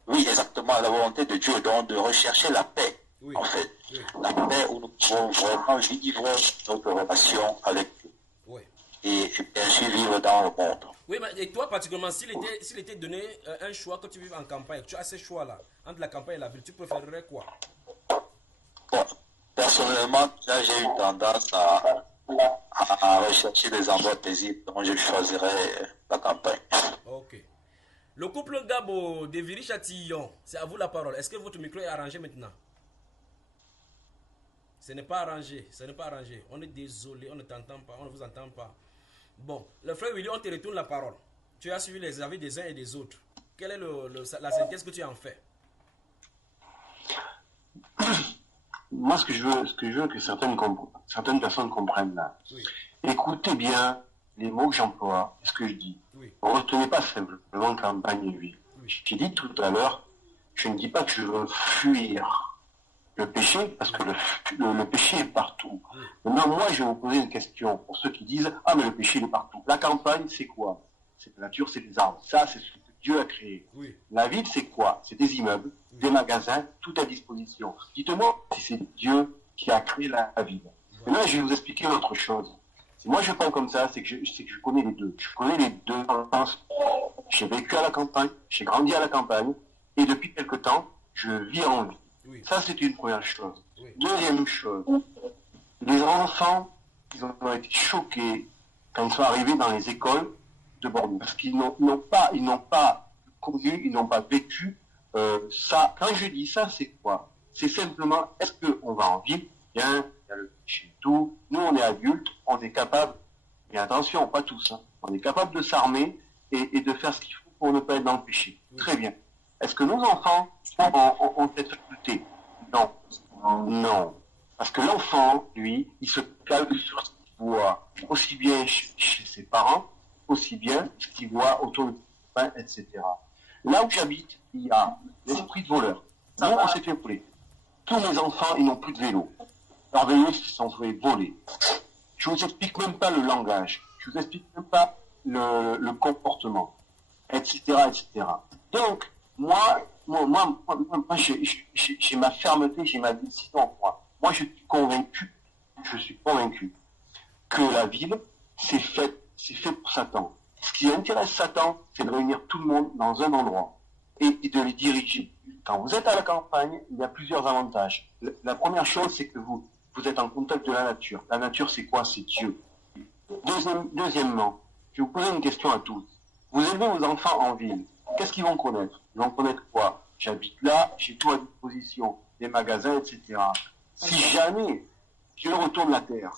Oui, exactement, la volonté de Dieu, donc de rechercher la paix, oui. En fait. Oui. La paix où nous pouvons vraiment vivre notre relation avec Dieu. Oui. Et bien sûr vivre dans le monde. Oui, mais et toi particulièrement, s'il était donné un choix que tu vives en campagne, tu as ces choix-là, entre la campagne et la ville, tu préférerais quoi? Bon, personnellement, j'ai eu tendance à rechercher des endroits paisibles, donc je choisirais la campagne. Ok. Le couple Gabo de Viry-Châtillon, c'est à vous la parole. Est-ce que votre micro est arrangé maintenant? Ce n'est pas arrangé, ce n'est pas arrangé. On est désolé, on ne t'entend pas, on ne vous entend pas. Bon, le frère Willy, on te retourne la parole. Tu as suivi les avis des uns et des autres. Quelle est la synthèse que tu en fais? Moi, ce que je veux que certaines personnes comprennent là. Oui. Écoutez bien les mots que j'emploie, ce que je dis. Oui. Retenez pas simplement campagne et ville. Oui. J'ai dit tout à l'heure, je ne dis pas que je veux fuir le péché, parce que le péché est partout. Oui. Maintenant, moi, je vais vous poser une question pour ceux qui disent « Ah, mais le péché, il est partout ». La campagne, c'est quoi? C'est la nature, c'est des arbres. Ça, c'est ce que Dieu a créé. Oui. La ville, c'est quoi? C'est des immeubles, des magasins, tout à disposition. Dites-moi si c'est Dieu qui a créé la ville. Et là, je vais vous expliquer autre chose. Si moi je parle comme ça, c'est que je connais les deux. Je connais les deux dans le sens, j'ai vécu à la campagne, j'ai grandi à la campagne, et depuis quelque temps, je vis en ville. Oui. Ça, c'est une première chose. Oui. Deuxième chose, les enfants, ils ont été choqués quand ils sont arrivés dans les écoles de Bordeaux. Parce qu'ils n'ont pas connu, ils n'ont pas vécu ça. Quand je dis ça, c'est quoi? C'est simplement, est-ce qu'on va en ville? Bien, il y a le péché tout. Nous, on est adultes, on est capable, mais attention, pas tous, hein, on est capable de s'armer et de faire ce qu'il faut pour ne pas être dans le péché. Oui. Très bien. Est-ce que nos enfants ont cette faculté? Non. Non. Parce que l'enfant, lui, il se calme sur ce qu'il voit, aussi bien chez ses parents, aussi bien ce qu'il voit autour de lui, etc. Là où j'habite, il y a l'esprit de voleur. Nous, on s'est fait voler. Tous mes enfants, ils n'ont plus de vélo. Leurs vélos, ils se sont fait voler. Je vous explique même pas le langage. Je vous explique même pas le comportement, etc., etc. Donc, moi, j'ai ma fermeté, j'ai ma décision. Moi, je suis convaincu que la ville, c'est fait pour Satan. Ce qui intéresse Satan, c'est de réunir tout le monde dans un endroit et de les diriger. Quand vous êtes à la campagne, il y a plusieurs avantages. La première chose, c'est que vous êtes en contact de la nature. La nature, c'est quoi? C'est Dieu. Deuxièmement, je vais vous poser une question à tous. Vous élevez vos enfants en ville. Qu'est-ce qu'ils vont connaître? Ils vont connaître quoi? J'habite là, j'ai tout à disposition, des magasins, etc. Si jamais Dieu retourne la terre,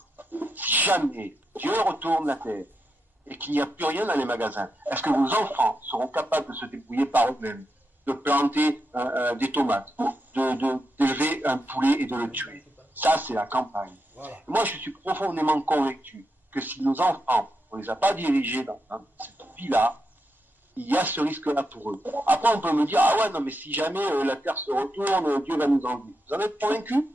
et qu'il n'y a plus rien dans les magasins, est-ce que vos enfants seront capables de se débrouiller par eux-mêmes, de planter des tomates, d'élever un poulet et de le tuer? Ça, c'est la campagne. Voilà. Moi, je suis profondément convaincu que si nos enfants, on ne les a pas dirigés dans cette vie-là, il y a ce risque-là pour eux. Après, on peut me dire, ah ouais, non, mais si jamais la terre se retourne, Dieu va nous enlever. Vous en êtes convaincu?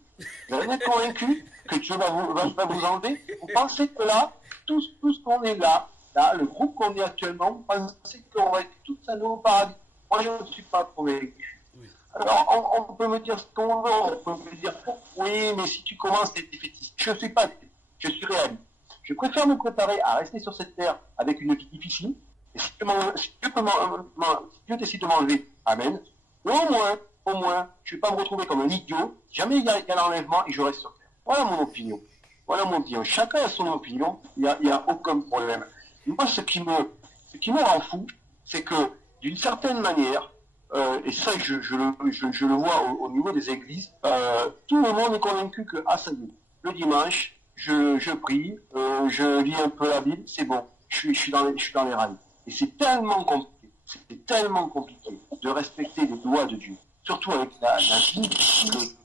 Vous en êtes convaincu que Dieu va vous enlever? Vous pensez que là, tout ce qu'on est là, le groupe qu'on est actuellement, vous pensez qu'on va être tous à nouveau au paradis? Moi, je ne suis pas convaincu. Oui. Alors, on peut me dire ce qu'on veut, on peut me dire, oui, mais si tu commences à être défaitiste, je ne suis pas défaitiste, je suis réaliste. Je préfère me préparer à rester sur cette terre avec une vie difficile, et si Dieu décide de m'enlever, amen, ou au moins, je ne vais pas me retrouver comme un idiot, jamais il y a l'enlèvement et je reste sur terre. Voilà mon opinion. Chacun a son opinion, il n'y a aucun problème. Moi, ce qui me rend fou, c'est que, d'une certaine manière, et ça, je le vois au niveau des églises, tout le monde est convaincu que, ça y est, le dimanche, je prie, je lis un peu la Bible, c'est bon, je suis dans les rails. Et c'est tellement compliqué de respecter les lois de Dieu. surtout avec la vie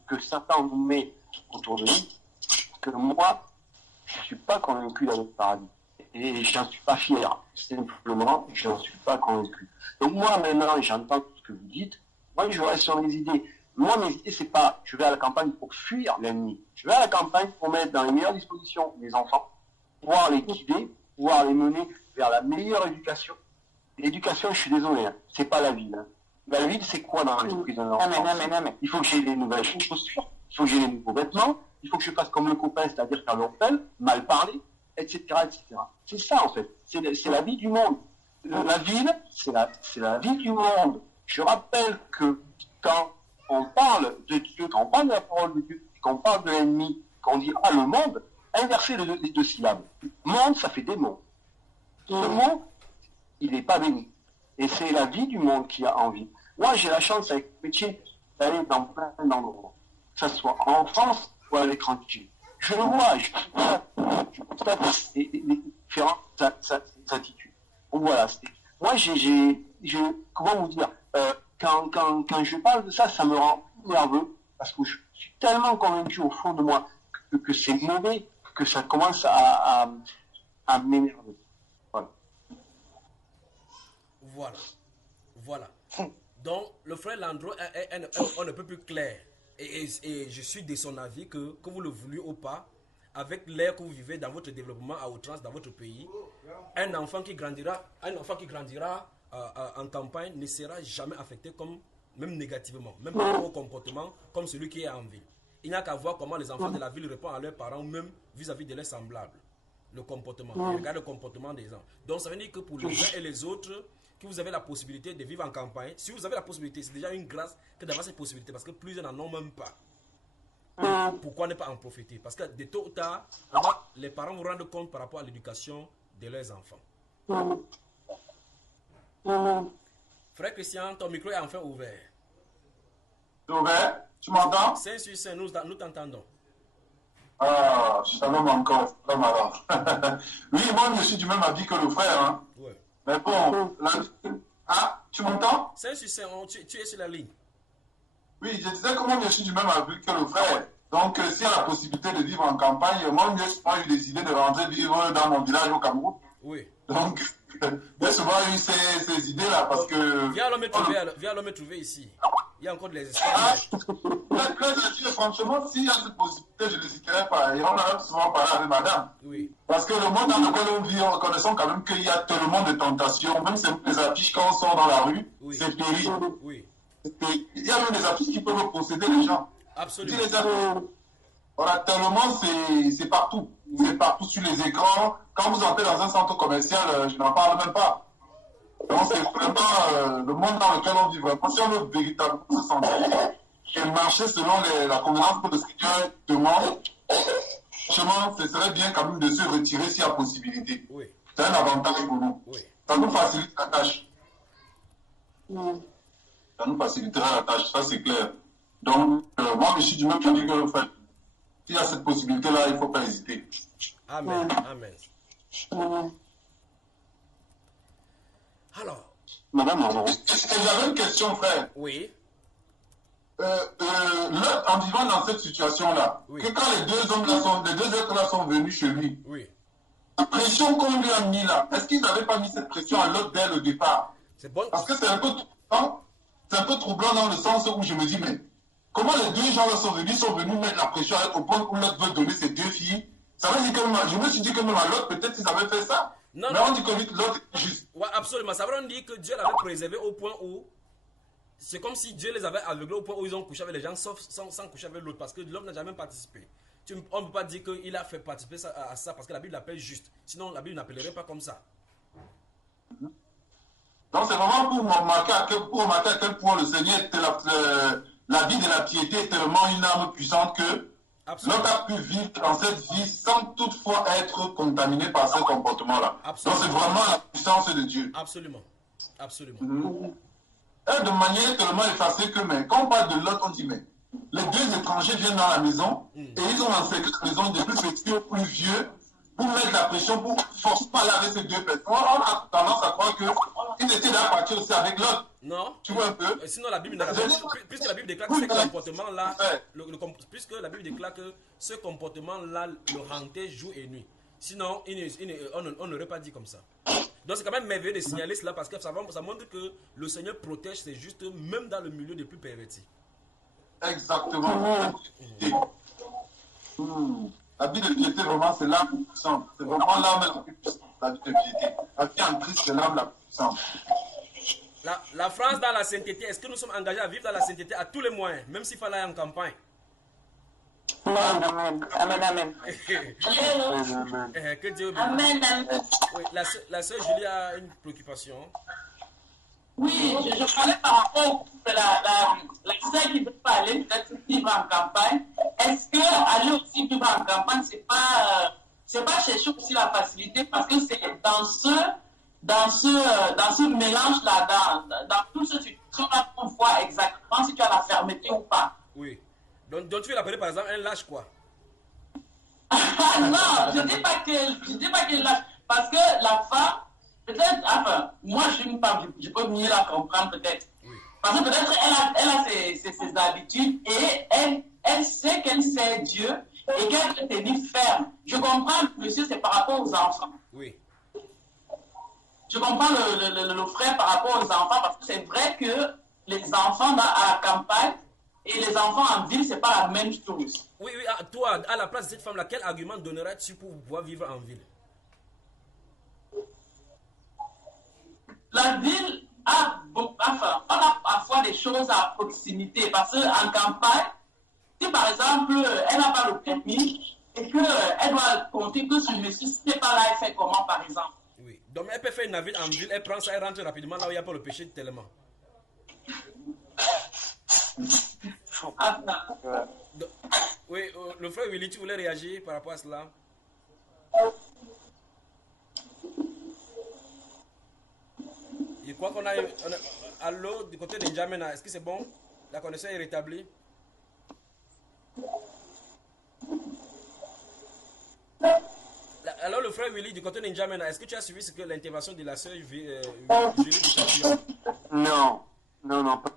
que Satan nous met autour de nous, que moi, je ne suis pas convaincu d'aller au paradis. Et je n'en suis pas fier. Simplement, je n'en suis pas convaincu. Donc moi, maintenant, j'entends tout ce que vous dites. Moi, je reste sur mes idées. Moi, mes idées, c'est pas je vais à la campagne pour fuir l'ennemi. Je vais à la campagne pour mettre dans les meilleures dispositions les enfants, pouvoir les guider, pouvoir les mener vers la meilleure éducation. L'éducation, je suis désolé, hein, c'est pas la ville. Hein. La ville, c'est quoi dans l'esprit d'un enfant? Il faut que j'ai des nouvelles chaussures, il faut que j'ai des nouveaux vêtements, il faut que je fasse comme le copain, c'est-à-dire faire l'orphelin, mal parler, etc., etc. C'est ça, en fait. C'est la vie du monde. La ville, c'est la vie du monde. Je rappelle que quand on parle de Dieu, quand on parle de la parole de Dieu, quand on parle de l'ennemi, quand on dit « ah, le monde », inverser les deux syllabes. Monde, ça fait des mots. Ce mot, il n'est pas béni. Et c'est la vie du monde qui a envie. Moi, j'ai la chance avec le métier d'aller dans plein d'endroits, que ce soit en France ou à l'étranger. Je le vois, je constate les différentes attitudes. Donc voilà, moi, comment vous dire, quand je parle de ça, ça me rend nerveux, parce que je suis tellement convaincu au fond de moi que c'est mauvais, que ça commence à m'énerver. Voilà. Donc, le frère Landreau est un peu plus clair. Et je suis de son avis que vous le vouliez ou pas, avec l'air que vous vivez dans votre développement à outrance dans votre pays, un enfant qui grandira en campagne ne sera jamais affecté même négativement, même par rapport au comportement, comme celui qui est en ville. Il n'y a qu'à voir comment les enfants de la ville répondent à leurs parents, ou même vis-à-vis de leurs semblables. Le comportement. Regarde le comportement des gens. Donc, ça veut dire que pour les uns et les autres, que vous avez la possibilité de vivre en campagne, si vous avez la possibilité, c'est déjà une grâce que d'avoir cette possibilité, parce que plusieurs n'en ont même pas. Pourquoi ne pas en profiter? Parce que de tôt ou tard, les parents vont rendre compte par rapport à l'éducation de leurs enfants. Frère Christian, ton micro est enfin ouvert. C'est ouvert? Tu m'entends? 5 sur 5, nous t'entendons. Ah, je t'avais encore. Oui, moi, je suis du même avis que le frère. Hein. Ouais. Mais bon, ah, tu m'entends? 5 sur 5, tu es sur la ligne. Oui, je disais que moi, je suis du même avis que le frère. Donc, s'il y a la possibilité de vivre en campagne, moi, j'ai souvent eu des idées de rentrer vivre dans mon village au Cameroun. Oui. Donc, j'ai souvent eu ces idées-là parce que... Viens me trouver ici. Il y a encore des esclaves. Franchement, s'il y a cette possibilité, je ne l'hésiterai pas. Et on a souvent parlé avec madame. Oui. Parce que le monde dans lequel on vit, reconnaissons quand même qu'il y a tellement de tentations. Même les affiches, quand on sort dans la rue, c'est terrible. Oui. Il y a même des affiches qui peuvent posséder les gens. Absolument. Voilà, tellement c'est partout. C'est partout sur les écrans. Quand vous entrez dans un centre commercial, je n'en parle même pas. Donc c'est vraiment le monde dans lequel on vit. Si on veut véritablement se sentir et marcher selon la convenance que le Seigneur demande, franchement, ce serait bien quand même de se retirer s'il y a possibilité. Oui. C'est un avantage pour nous. Oui. Ça nous facilite la tâche. Ça nous facilitera la tâche, ça c'est clair. Donc, moi, je suis du même avis que le frère. S'il y a cette possibilité-là, il ne faut pas hésiter. Amen. Amen. Alors, Madame Arnaud. J'avais une question, frère. Oui. En vivant dans cette situation-là, que quand les deux êtres-là sont venus chez lui, la pression qu'on lui a mis là, est-ce qu'ils n'avaient pas mis cette pression à l'autre dès le départ? C'est bon. Parce que c'est un peu troublant dans le sens où je me dis, mais comment les deux gens là sont venus mettre la pression au point où l'autre veut donner ses deux filles? Ça veut dire que je me suis dit que même à l'autre, peut-être ils avaient fait ça. Non, mais non. on dit que l'autre est juste. Ouais, absolument. Ça veut dire que Dieu l'avait préservé au point où c'est comme si Dieu les avait aveuglés au point où ils ont couché avec les gens sans coucher avec l'autre, parce que l'homme n'a jamais participé. On ne peut pas dire qu'il a fait participer à ça parce que la Bible l'appelle juste. Sinon, la Bible n'appellerait pas comme ça. Donc c'est vraiment pour remarquer à quel point le Seigneur, la vie de la piété est tellement une arme puissante que l'homme a pu vivre dans cette vie sans toutefois être contaminé par ce comportement-là. Donc c'est vraiment la puissance de Dieu. Absolument. Absolument. Et de manière tellement effacée que, mais quand on parle de l'autre, on dit, mais les deux étrangers viennent dans la maison et ils ont encerclé la maison des plus petits aux plus vieux pour mettre la pression, pour forcément laver ces deux personnes. On a tendance à croire qu'ils il décide à partir aussi avec l'autre. Non. Tu vois un peu? Sinon, la Bible, puisque la Bible déclare que ce comportement-là, puisque la Bible déclare que ce comportement-là le hantait jour et nuit. Sinon, on n'aurait pas dit comme ça. Donc, c'est quand même merveilleux de signaler cela parce que ça montre que le Seigneur protège ses justes, même dans le milieu des plus pervertis. Exactement. La vie de piété, vraiment, c'est l'âme la plus puissante. C'est vraiment l'âme la plus puissante, la vie de piété. La vie en Christ, c'est l'âme la plus puissante. La France dans la sainteté, est-ce que nous sommes engagés à vivre dans la sainteté à tous les moyens, même s'il fallait aller en campagne? Amen, amen, amen. Que Dieu bénisse. Amen, amen. Oui, la sœur Julie a une préoccupation. Oui, je parlais par rapport au couple, la sœur qui ne veut pas aller peut-être vivre en campagne. Est-ce que aller aussi vivre en campagne, c'est pas chercher aussi la facilité parce que c'est dans ce mélange-là, dans tout ce situation-là, on voit exactement si tu as la fermeté ou pas. Oui. Donc tu veux l'appeler par exemple un lâche quoi? Non, je ne dis pas qu'elle lâche. Parce que la femme, peut-être, enfin, moi je suis une femme, je peux mieux la comprendre peut-être. Oui. Parce que peut-être elle a ses habitudes et elle sait qu'elle sait Dieu et qu'elle peut tenir ferme. Je comprends, monsieur, c'est par rapport aux enfants. Oui. Je comprends le frère par rapport aux enfants parce que c'est vrai que les enfants à la campagne et les enfants en ville, c'est pas la même chose. Oui, toi, à la place de cette femme-là, quel argument donnerais-tu pour pouvoir vivre en ville? La ville on a parfois des choses à proximité parce qu'en campagne, si par exemple, elle n'a pas le permis et qu'elle doit compter que ce monsieur, si n'est pas là, elle fait comment par exemple? Oui, donc elle peut faire une navette en ville, elle prend ça, elle rentre rapidement là où il n'y a pas le péché tellement. Donc, oui, le frère Willy, tu voulais réagir par rapport à cela? Je crois qu'on a allô du côté de N'Djamena. Est-ce que c'est bon? La connexion est rétablie? Alors le frère Willy du côté de N'Djamena, est-ce que tu as suivi ce que l'intervention de la sœur Julie du Châtillon? Non, pas.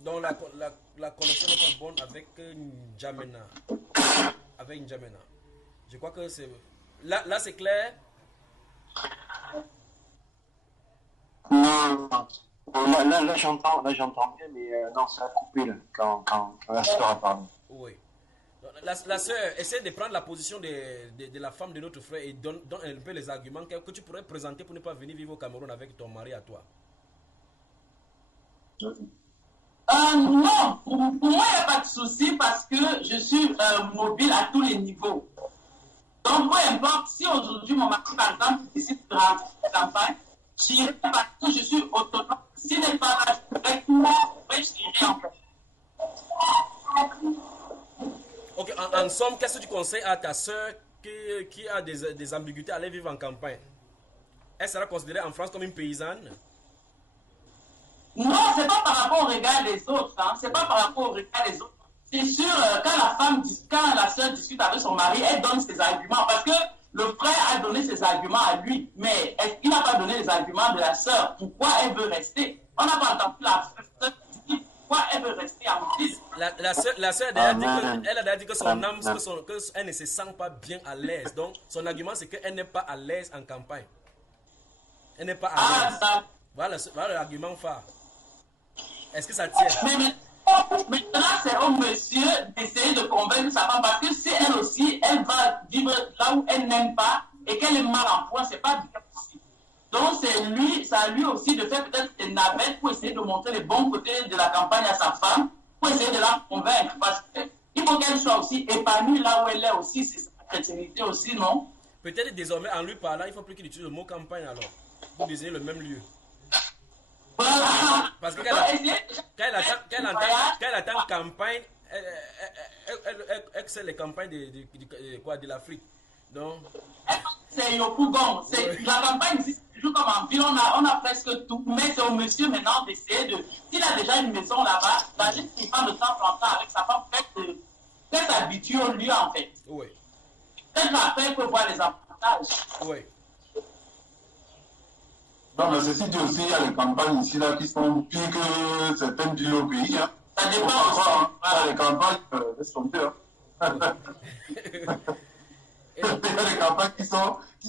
Donc la connexion n'est pas bonne avec N'Djamena. Avec N'Djamena. Je crois que c'est... Là c'est clair? Non. Là j'entends bien, mais non, ça a coupé là, quand la sœur a parlé. Oui. La sœur essaie de prendre la position de la femme de notre frère et donne un peu les arguments que tu pourrais présenter pour ne pas venir vivre au Cameroun avec ton mari à toi. Non, pour moi, il n'y a pas de souci parce que je suis mobile à tous les niveaux. Donc, peu importe, si aujourd'hui mon mari, par exemple, décide de rentrer en campagne, j'irai parce que je suis autonome. S'il n'est pas là, avec moi, je j'irai en fait. Ok, en somme, qu'est-ce que tu conseilles à ta soeur qui a des ambiguïtés à aller vivre en campagne? Elle sera considérée en France comme une paysanne? Non, c'est pas par rapport au regard des autres. Hein. C'est pas par rapport au regard des autres. C'est sûr, quand la sœur discute avec son mari, elle donne ses arguments. Parce que le frère a donné ses arguments à lui. Mais est-ce qu'il n'a pas donné les arguments de la sœur? Pourquoi elle veut rester? On n'a pas entendu la sœur dire pourquoi elle veut rester en ville. La sœur a déjà dit que son âme, qu'elle ne se sent pas bien à l'aise. Donc, son argument, c'est qu'elle n'est pas à l'aise en campagne. Elle n'est pas à l'aise. Voilà l'argument phare. Est-ce que ça tient? Maintenant, c'est au monsieur d'essayer de convaincre sa femme parce que si elle aussi, elle va vivre là où elle n'aime pas et qu'elle est mal en point, c'est pas bien possible. Donc, c'est à lui aussi de faire peut-être des navettes pour essayer de montrer les bons côtés de la campagne à sa femme, pour essayer de la convaincre parce qu'il faut qu'elle soit aussi épanouie là où elle est aussi, c'est sa chrétienté aussi, non? Peut-être désormais, en lui parlant, il faut plus qu'il utilise le mot campagne alors, pour désigner le même lieu. Voilà. Parce que quand elle attend campagne, elle sait les campagnes de l'Afrique. Donc... C'est Yopougon. La campagne existe toujours comme en ville. On a presque tout. Mais c'est au monsieur maintenant d'essayer de... S'il a déjà une maison là-bas, d'aller s'il prend le temps avec sa femme, peut-être s'habituer au lieu en fait. Oui. Peut-être après, il peut voir les avantages. Oui. Non, mais ceci dit aussi, il y a les campagnes ici là qui sont pires que certaines villes au pays. Hein. Ça dépend aussi. Il y a les campagnes, laisse tomber. Hein. Il y a des campagnes qui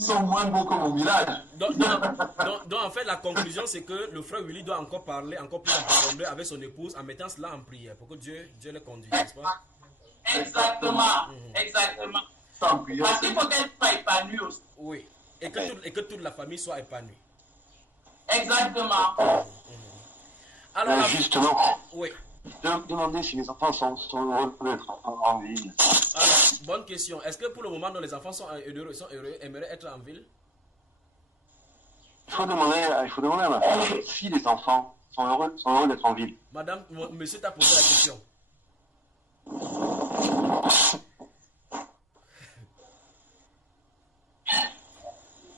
sont moins beaux que mon village. Donc, en fait, la conclusion, c'est que le frère Willy doit encore parler, encore plus en profondeur avec son épouse en mettant cela en prière pour que Dieu le conduise, n'est-ce pas? Exactement. Exactement. Parce qu'il faut qu'elle soit épanouie aussi. Oui. Et que toute la famille soit épanouie. Exactement. Alors, justement, oui. Demander si les enfants sont heureux d'être en ville. Alors, bonne question. Est-ce que pour le moment, les enfants sont heureux, aimeraient être en ville? Il faut demander à ma femme si les enfants sont heureux d'être en ville. Madame, monsieur t'a posé la question.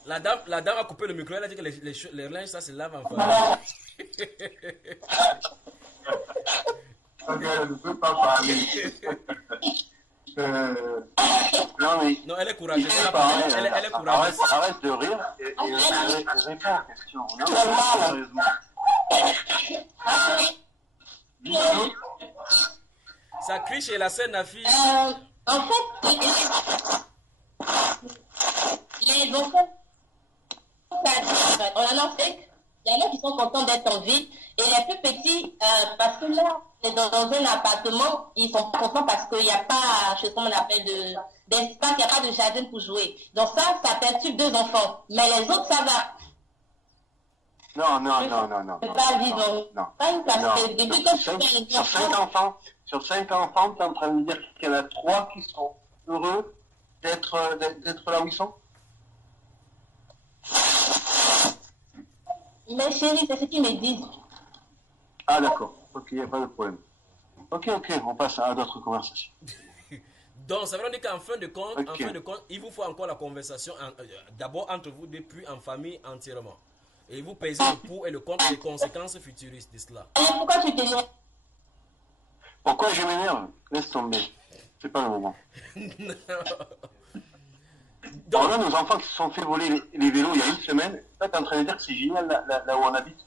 La dame a coupé le micro, elle a dit que les linges, ça se lave en famille. Elle ne peut pas parler. Non, elle est courageuse. Elle est courageuse. Arrête de rire et réponds aux questions. Non, sérieusement. Ça crie chez la sœur Nafi. En fait, les enfants, on en a fait. Il y en a qui sont contents d'être en ville. Et les plus petits, parce que là, c'est dans un appartement, ils sont contents parce qu'il n'y a pas, je sais comment on appelle, d'espace, il n'y a pas de jardin pour jouer. Donc ça perturbe 2 enfants. Mais les autres, ça va. Non. Pas vivre en campagne parce que depuis que je suis sur 5 enfants, tu es en train de dire qu'il y en a 3 qui sont heureux d'être là où ils sont? Mais chérie, c'est ce qu'ils me disent. Ah d'accord, ok, il n'y a pas de problème. Ok, on passe à d'autres conversations. Donc, ça veut dire qu'en fin de compte, il vous faut encore la conversation d'abord entre vous deux, puis en famille entièrement. Et vous pesez le pour et le contre et les conséquences futuristes de cela. Pourquoi tu t'énerves? Pourquoi je m'énerve? Laisse tomber. C'est pas le moment. Donc, on a nos enfants qui se sont fait voler les vélos il y a 1 semaine. Là, tu es en train de dire que c'est génial là où on habite.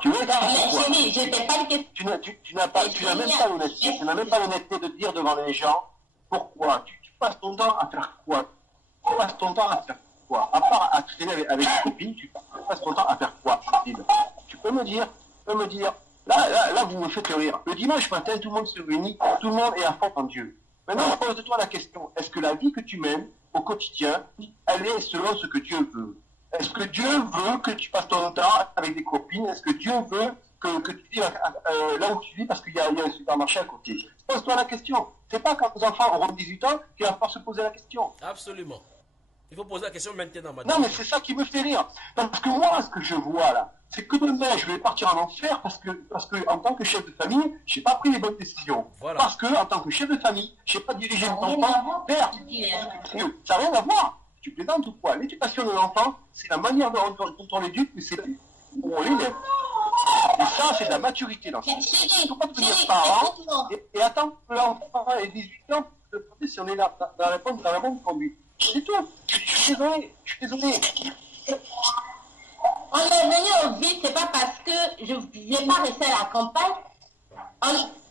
Tu veux chérie, je t'ai pas dit que... Tu n'as même pas l'honnêteté de dire devant les gens pourquoi. Tu passes ton temps à faire quoi? À part à traîner avec tes copines, tu passes ton temps à faire quoi? Tu peux me dire. Là, vous me faites rire. Le dimanche matin, tout le monde se réunit, tout le monde est à fond en Dieu. Maintenant, pose-toi la question, est-ce que la vie que tu mènes au quotidien, elle est selon ce que Dieu veut? Est-ce que Dieu veut que tu passes ton temps avec des copines? Est-ce que Dieu veut que tu vives là où tu vis parce qu'il y a un supermarché à côté? Pose-toi la question. C'est pas quand nos enfants auront 18 ans qu'il va falloir se poser la question. Absolument. Il faut poser la question maintenant, madame. Non, mais c'est ça qui me fait rire. Parce que moi, ce que je vois là, c'est que demain, je vais partir en enfer parce que en tant que chef de famille, je n'ai pas pris les bonnes décisions. Voilà. Parce que en tant que chef de famille, je n'ai pas dirigé mon enfant vers... Ça n'a rien à voir. Tu plaisantes ou quoi? L'éducation de l'enfant, c'est la manière dont on l'éduque, mais c'est où on l'élève. Et ça, c'est de la maturité dans ça. Il ne faut pas devenir parent et attendre que l'enfant ait 18 ans pour te demander si on est dans la bonne conduite. C'est tout. Je suis désolé. On est venu au vide, c'est pas parce que je ne vais pas rester à la campagne.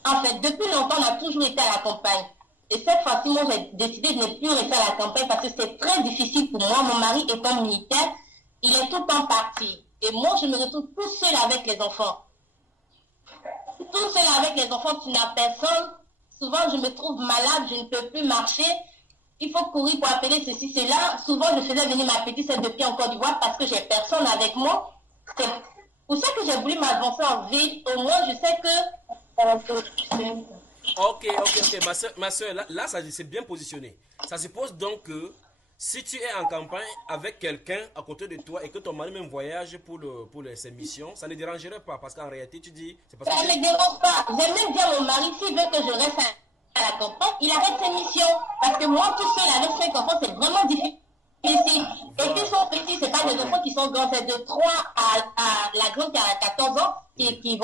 En fait, depuis longtemps, on a toujours été à la campagne. Et cette fois-ci, moi, j'ai décidé de ne plus rester à la campagne parce que c'est très difficile pour moi. Mon mari étant militaire, il est tout le temps parti. Et moi, je me retrouve tout seul avec les enfants. Tout seul avec les enfants, tu n'as personne. Souvent, je me trouve malade, je ne peux plus marcher. Il faut courir pour appeler ceci, cela. Souvent, je faisais venir ma petite sœur depuis en Côte d'Ivoire parce que j'ai personne avec moi. C'est pour ça que j'ai voulu m'avancer en ville. Au moins, je sais que... Ok. Ma soeur, là ça c'est bien positionné. Ça suppose donc que si tu es en campagne avec quelqu'un à côté de toi et que ton mari même voyage pour ses missions, ça ne dérangerait pas parce qu'en réalité, tu dis... parce que ça ne me dérange pas. J'aime même dire à mon mari, s'il veut que je reste à la campagne, il arrête ses missions. Parce que moi, tout seul avec 5 enfants, c'est vraiment difficile. Et qu'ils sont petits, c'est pas des enfants qui sont grands, c'est de 3 à la grande qui a 14 ans, qui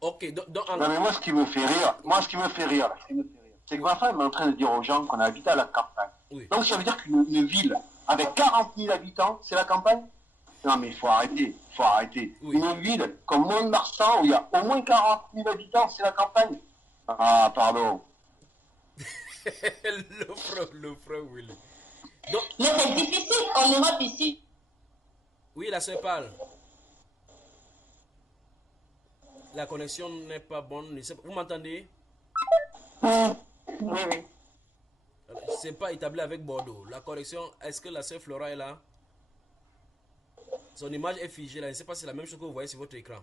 Ok, donc... Non, mais moi, ce qui me fait rire, c'est que ma femme est en train de dire aux gens qu'on habite à la campagne. Oui. Donc ça veut dire qu'une ville avec 40 000 habitants, c'est la campagne? Non mais il faut arrêter, Oui. Une ville comme Mont-de-Marsan où il y a au moins 40 000 habitants, c'est la campagne? Ah, pardon. le frère Willy. Donc, Mais c'est difficile en Europe ici. oui, la sœur parle. La connexion n'est pas bonne. Vous m'entendez? Oui. C'est pas établi avec Bordeaux. La connexion, est-ce que la sœur Flora est là? Son image est figée là. Je ne sais pas si c'est la même chose que vous voyez sur votre écran.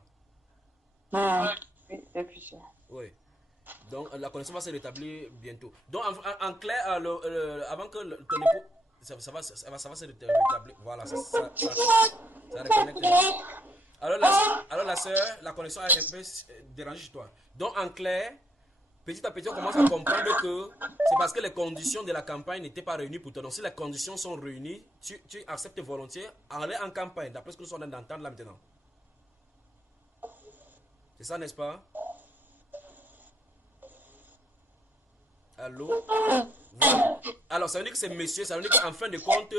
Oui, c'est figé. Oui. Donc la connexion va se rétablir bientôt. Donc en clair, avant que ton époux, ça va se rétablir. Voilà, ça reconnecte. Alors la sœur, la connexion est un peu dérangée chez toi. Donc en clair, petit à petit, on commence à comprendre que c'est parce que les conditions de la campagne n'étaient pas réunies pour toi. Donc si les conditions sont réunies, tu acceptes volontiers aller en campagne, d'après ce que nous sommes en train d'entendre là maintenant. C'est ça, n'est-ce pas? Allô? Voilà. Alors, ça veut dire que c'est monsieur, ça veut dire qu'en fin de compte,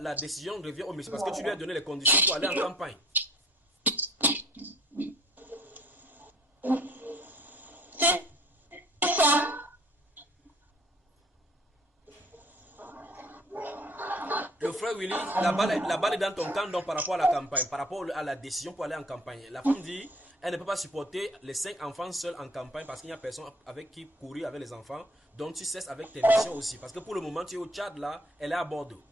la décision revient au monsieur parce que tu lui as donné les conditions pour aller en campagne. C'est ça. Le frère Willy, la balle est dans ton camp donc par rapport à la campagne, par rapport à la décision pour aller en campagne. La femme dit, elle ne peut pas supporter les 5 enfants seuls en campagne parce qu'il n'y a personne avec qui courir avec les enfants. Donc tu cesses avec tes missions aussi. Parce que pour le moment, tu es au Tchad là, elle est à Bordeaux.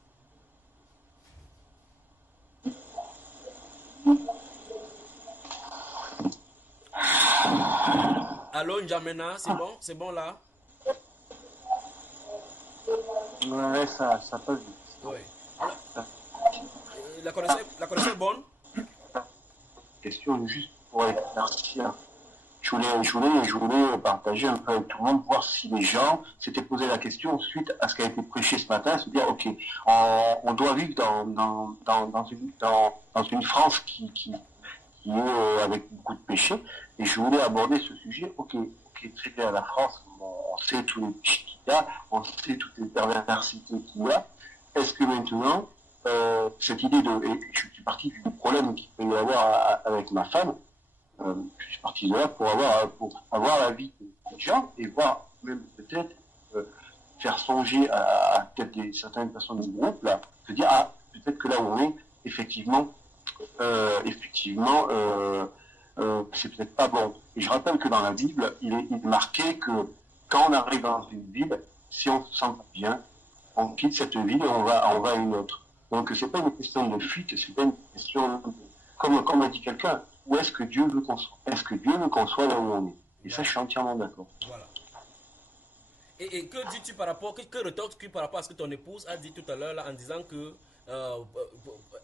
Allô N'Djamena, c'est bon là? Ouais, ça passe vite. Oui. Alors, la connexion est bonne? Question juste pour éclaircir. Je voulais partager un peu avec tout le monde, voir si les gens s'étaient posé la question suite à ce qui a été prêché ce matin, se dire ok, on doit vivre dans une France qui est avec beaucoup de péchés, et je voulais aborder ce sujet. Ok, très bien, la France, on sait tous les péchés qu'il y a, on sait toutes les perversités qu'il y a. Est-ce que maintenant, cette idée et je suis parti du problème qu'il peut y avoir avec ma femme, je suis parti de là pour avoir la vie des gens et voir même peut-être faire songer à peut-être certaines personnes du groupe là, se dire ah peut-être que là où on est effectivement c'est peut-être pas bon. Et je rappelle que dans la Bible il est marqué que quand on arrive dans une ville, si on se sent bien, on quitte cette ville et on va à une autre. Donc c'est pas une question de fuite, c'est pas une question comme a dit quelqu'un. Où est-ce que Dieu veut qu'on soit? Est-ce que Dieu veut qu'on soit là où on est? Et ça, je suis entièrement d'accord. Voilà. Et que dis-tu par rapport, que retorques-tu par rapport à ce que ton épouse a dit tout à l'heure là, en disant que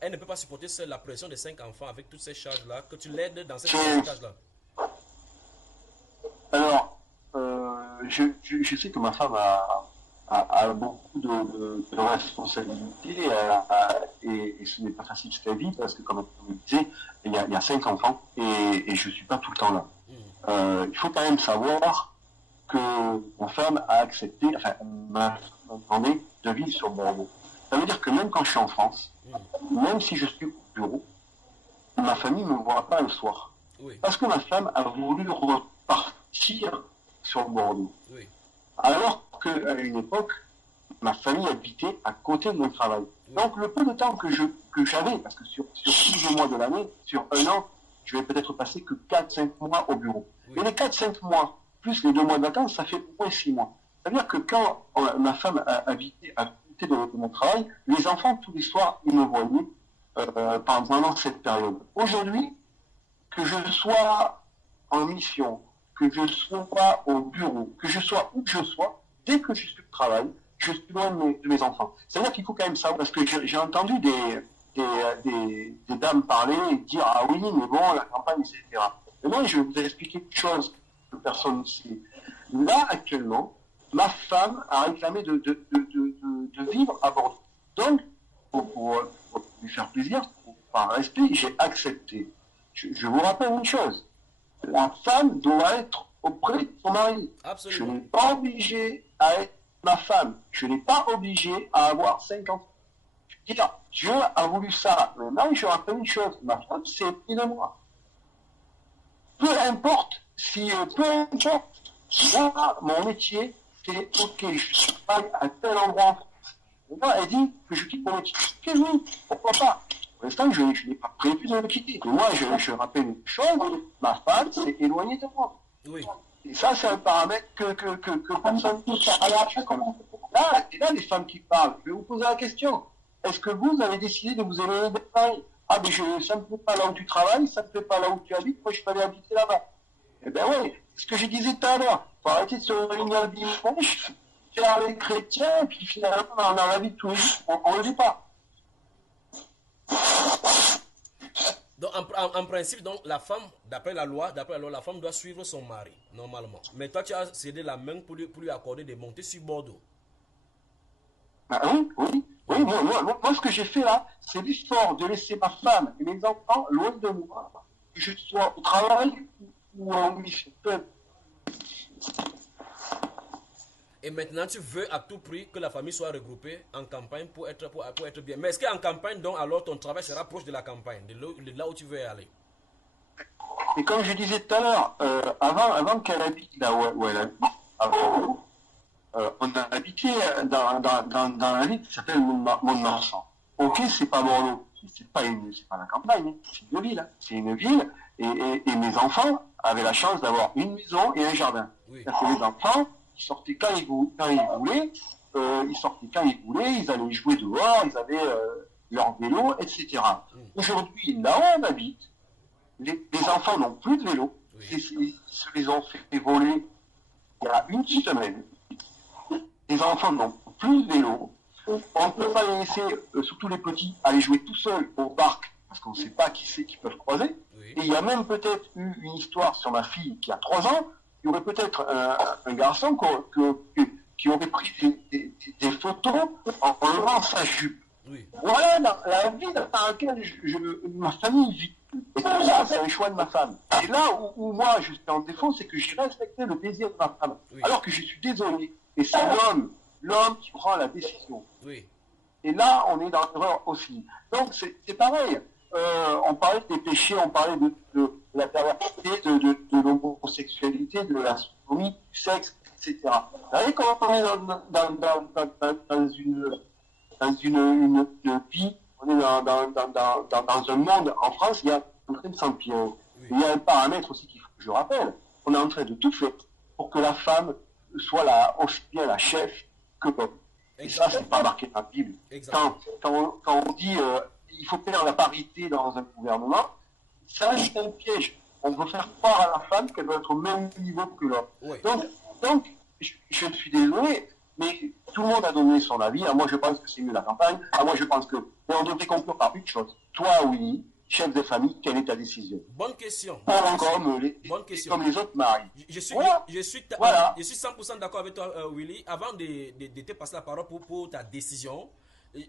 elle ne peut pas supporter seule la pression des 5 enfants avec toutes ces charges-là, que tu l'aides dans cette charge-là? Alors, je sais que ma femme a beaucoup de responsabilités et ce n'est pas facile ce qu'elle vit parce que comme je disais, il y a 5 enfants et je ne suis pas tout le temps là. Il faut quand même savoir que ma femme a accepté, m'a demandé de vivre sur Bordeaux. Ça veut dire que même quand je suis en France, même si je suis au bureau, ma famille ne me voit pas le soir. Oui. Parce que ma femme a voulu repartir sur Bordeaux. Oui. Alors qu'à une époque, ma famille habitait à côté de mon travail. Oui. Donc le peu de temps que j'avais, parce que sur 12 mois de l'année, sur un an, je vais peut-être passer que 4-5 mois au bureau. Oui. Et les 4-5 mois, plus les 2 mois de vacances, ça fait au moins 6 mois. C'est-à-dire que quand ma femme habitait à côté de mon travail, les enfants, tous les soirs, ils me voyaient pendant cette période. Aujourd'hui, que je sois en mission, que je sois au bureau, que je sois où que je sois, dès que je suis au travail, je suis loin de mes enfants. C'est-à-dire qu'il faut quand même savoir, parce que j'ai entendu des dames parler et dire « Ah oui, mais bon, la campagne, etc. » Et moi, je vais vous expliquer une chose que personne ne sait. Là, actuellement, ma femme a réclamé de vivre à Bordeaux. Donc, pour lui faire plaisir, par respect, j'ai accepté. Je vous rappelle une chose. La femme doit être auprès de son mari. Absolument. Je n'ai pas obligé à être ma femme. Je n'ai pas obligé à avoir 50 ans. Je veux dire, Dieu a voulu ça. Maintenant, je rappelle une chose. Ma femme, c'est épris de moi. Peu importe moi, mon métier, c'est ok, je travaille à tel endroit en France. Maintenant, elle dit que je quitte mon métier. Ok, oui, pourquoi pas. Pour l'instant, je n'ai pas prévu de le quitter. Mais moi, je rappelle une chose, ma femme s'est éloignée de moi. Oui. Et ça, c'est un paramètre que personne ne peut. Et là, les femmes qui parlent, je vais vous poser la question. Est-ce que vous avez décidé de vous éloigner de Paris? Ah, mais ça ne me plaît pas là où tu travailles, ça ne me plaît pas là où tu habites, moi je peux aller habiter là-bas. Eh bien oui, c'est ce que je disais tout à l'heure. Il faut arrêter de se réunir le dimanche, faire les chrétiens, et puis finalement, dans la vie de tous les jours, on ne le dit pas. Donc, en principe, donc, la femme, d'après la loi, la femme doit suivre son mari, normalement. Mais toi, tu as cédé la main pour lui accorder des montées sur Bordeaux. Ah, oui, moi, ce que j'ai fait là, c'est l'effort de laisser ma femme et mes enfants loin de moi, que je sois au travail ou en mission. Et maintenant, tu veux à tout prix que la famille soit regroupée en campagne pour être bien. Mais est-ce qu'en campagne, donc, alors ton travail sera proche de la campagne, de là où tu veux aller? Et comme je disais tout à l'heure, avant qu'elle habite là où elle habite, on a habité dans la ville qui s'appelle Mont-de-Marsan. Ok, c'est pas Bordeaux, c'est pas la campagne, c'est une ville. C'est une ville, et mes enfants avaient la chance d'avoir une maison et un jardin. Oui. C'est-à-dire que les enfants, ils sortaient quand ils voulaient, ils allaient jouer dehors, ils avaient leur vélo, etc. Aujourd'hui, là où on habite, les enfants n'ont plus de vélo. Ils se les ont fait voler il y a une semaine. Les enfants n'ont plus de vélo. On ne peut pas les laisser, surtout les petits, aller jouer tout seuls au parc, parce qu'on ne sait pas qui c'est qui peuvent croiser. Oui. Et il y a même peut-être eu une histoire sur ma fille qui a 3 ans, il y aurait peut-être un garçon qui aurait pris des photos en levant sa jupe. Oui. Voilà la vie dans laquelle ma famille vit. Et tout ça, c'est un choix de ma femme. Et là où moi je suis en défaut, c'est que j'ai respecté le désir de ma femme. Oui. Alors que je suis désolé. Et c'est l'homme qui prend la décision. Oui. Et là, on est dans l'erreur aussi. Donc c'est pareil. On parlait des péchés, on parlait de la perversité, de l'homosexualité, de la sodomie, du sexe, etc. Vous savez, quand on est dans une vie, on est dans un monde, en France, il y a en train de s'empirer. Oui. Il y a un paramètre aussi qu'il faut que je rappelle. On est en train de tout faire pour que la femme soit aussi bien la chef que l'homme. Et ça, c'est pas marqué dans la Bible. Quand on dit il faut faire la parité dans un gouvernement, ça c'est un piège. On veut faire croire à la femme qu'elle doit être au même niveau que l'homme. Oui. Donc je suis désolé, mais tout le monde a donné son avis. Moi, je pense que c'est mieux la campagne. Moi, je pense que... Mais on devrait conclure par une chose. Toi, oui, chef de famille, quelle est ta décision? Bonne question. Bonne question. Comme les autres maris. Je suis 100% d'accord avec toi, Willy. Avant de te passer la parole pour ta décision,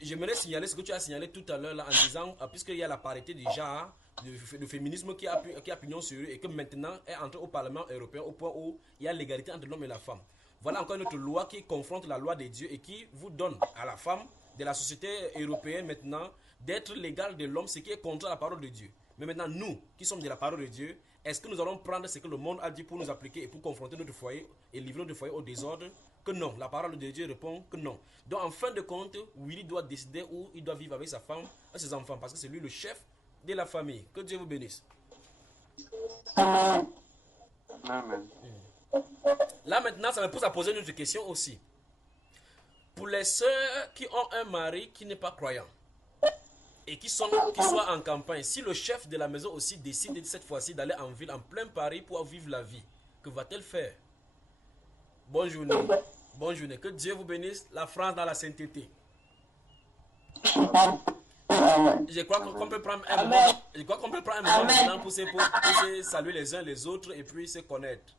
j'aimerais signaler ce que tu as signalé tout à l'heure là, en disant, puisqu'il y a la parité du genre, le féminisme qui a pignon sur eux et que maintenant est entré au Parlement européen au point où il y a l'égalité entre l'homme et la femme. Voilà encore une autre loi qui confronte la loi de Dieu et qui vous donne à la femme de la société européenne maintenant d'être l'égale de l'homme, ce qui est contre la parole de Dieu. Mais maintenant, nous, qui sommes de la parole de Dieu, est-ce que nous allons prendre ce que le monde a dit pour nous appliquer et pour confronter notre foyer et livrer notre foyer au désordre? Que non. La parole de Dieu répond que non. Donc, en fin de compte, Willy doit décider où il doit vivre avec sa femme et ses enfants parce que c'est lui le chef de la famille. Que Dieu vous bénisse. Amen. Amen. Là maintenant, ça me pousse à poser une autre question aussi. Pour les sœurs qui ont un mari qui n'est pas croyant et qui soient en campagne, si le chef de la maison aussi décide cette fois-ci d'aller en ville, en plein Paris pour vivre la vie, que va-t-elle faire? Bonne journée. Bonne journée. Que Dieu vous bénisse. La France dans la sainteté. Je crois qu'on peut prendre un moment, maintenant pour se saluer les uns les autres et puis se connaître.